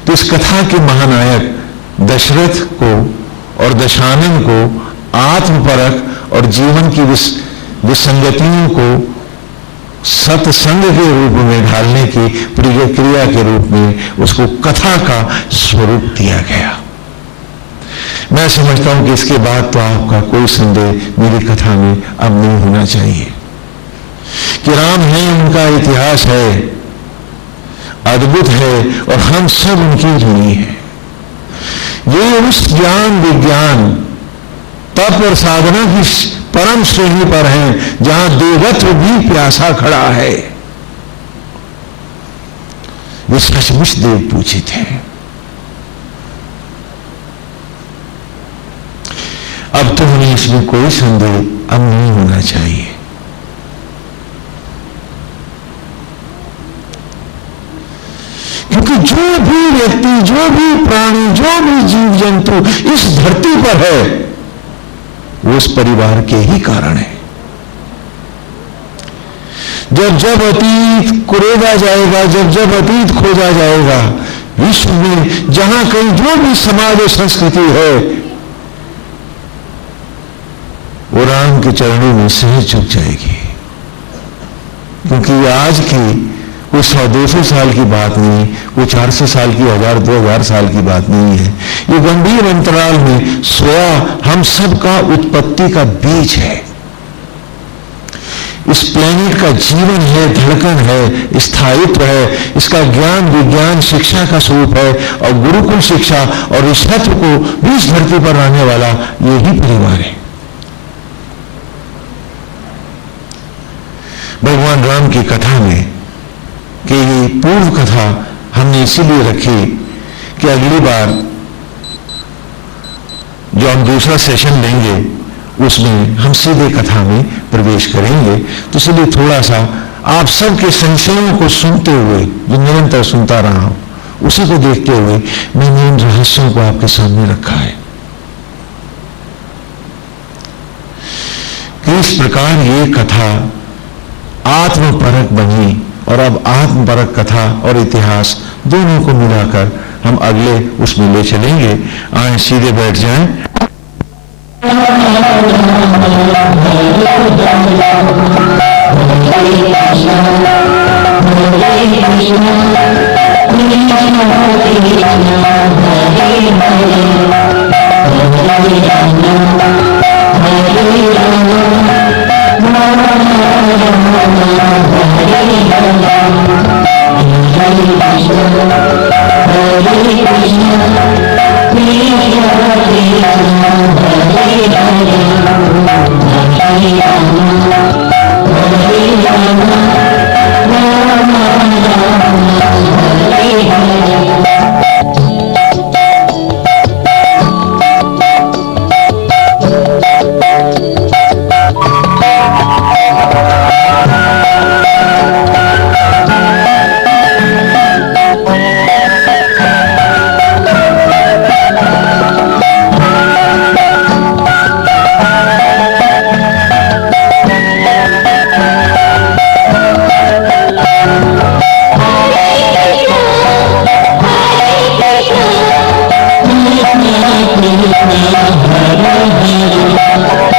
तो इस कथा के महानायक दशरथ को और दशानन को आत्मपरक और जीवन की विसंगतियों को सत्संग के रूप में ढालने की क्रिया के रूप में उसको कथा का स्वरूप दिया गया। मैं समझता हूं कि इसके बाद तो आपका कोई संदेह मेरी कथा में अब नहीं होना चाहिए कि राम है, उनका इतिहास है, अद्भुत है और हम सब उनकी ऋणी हैं। ये उस ज्ञान विज्ञान तप और साधना की परम श्रेणी पर है जहां देवत्व भी प्यासा खड़ा है। वे सचमुच देव पूजित हैं। अब तो हमें इसमें कोई संदेह अब नहीं होना चाहिए। क्योंकि जो भी व्यक्ति, जो भी प्राणी, जो भी जीव जंतु इस धरती पर है, वो उस परिवार के ही कारण है। जब जब अतीत कुरेदा जाएगा, जब जब अतीत खोजा जाएगा, विश्व में जहां कहीं जो भी समाज और संस्कृति है, वो राम के चरणों में सहज झुक जाएगी। क्योंकि आज की कोई 100-200 साल की बात नहीं, कोई 400 साल की, 1000-2000 साल की बात नहीं है। ये गंभीर अंतराल में सोया हम सब का उत्पत्ति का बीज है। इस प्लेनेट का जीवन है, धड़कन है, स्थायित्व है। इसका ज्ञान विज्ञान शिक्षा का स्वरूप है और गुरुकुल शिक्षा और ऋषित्व को भी इस धरती पर आने वाला यही परिवार है। भगवान राम की कथा में कि ये पूर्व कथा हमने इसीलिए रखी कि अगली बार जो हम दूसरा सेशन लेंगे उसमें हम सीधे कथा में प्रवेश करेंगे। तो इसलिए थोड़ा सा आप सबके संशयों को सुनते हुए, जो निरंतर सुनता रहा हूं, उसी को देखते हुए मैंने इन रहस्यों को आपके सामने रखा है कि इस प्रकार ये कथा आत्मपरक बनी और अब आत्मपरक कथा और इतिहास दोनों को मिलाकर हम अगले उसमें ले चलेंगे। आए सीधे बैठ जाएं। Hare Krishna Hare Hare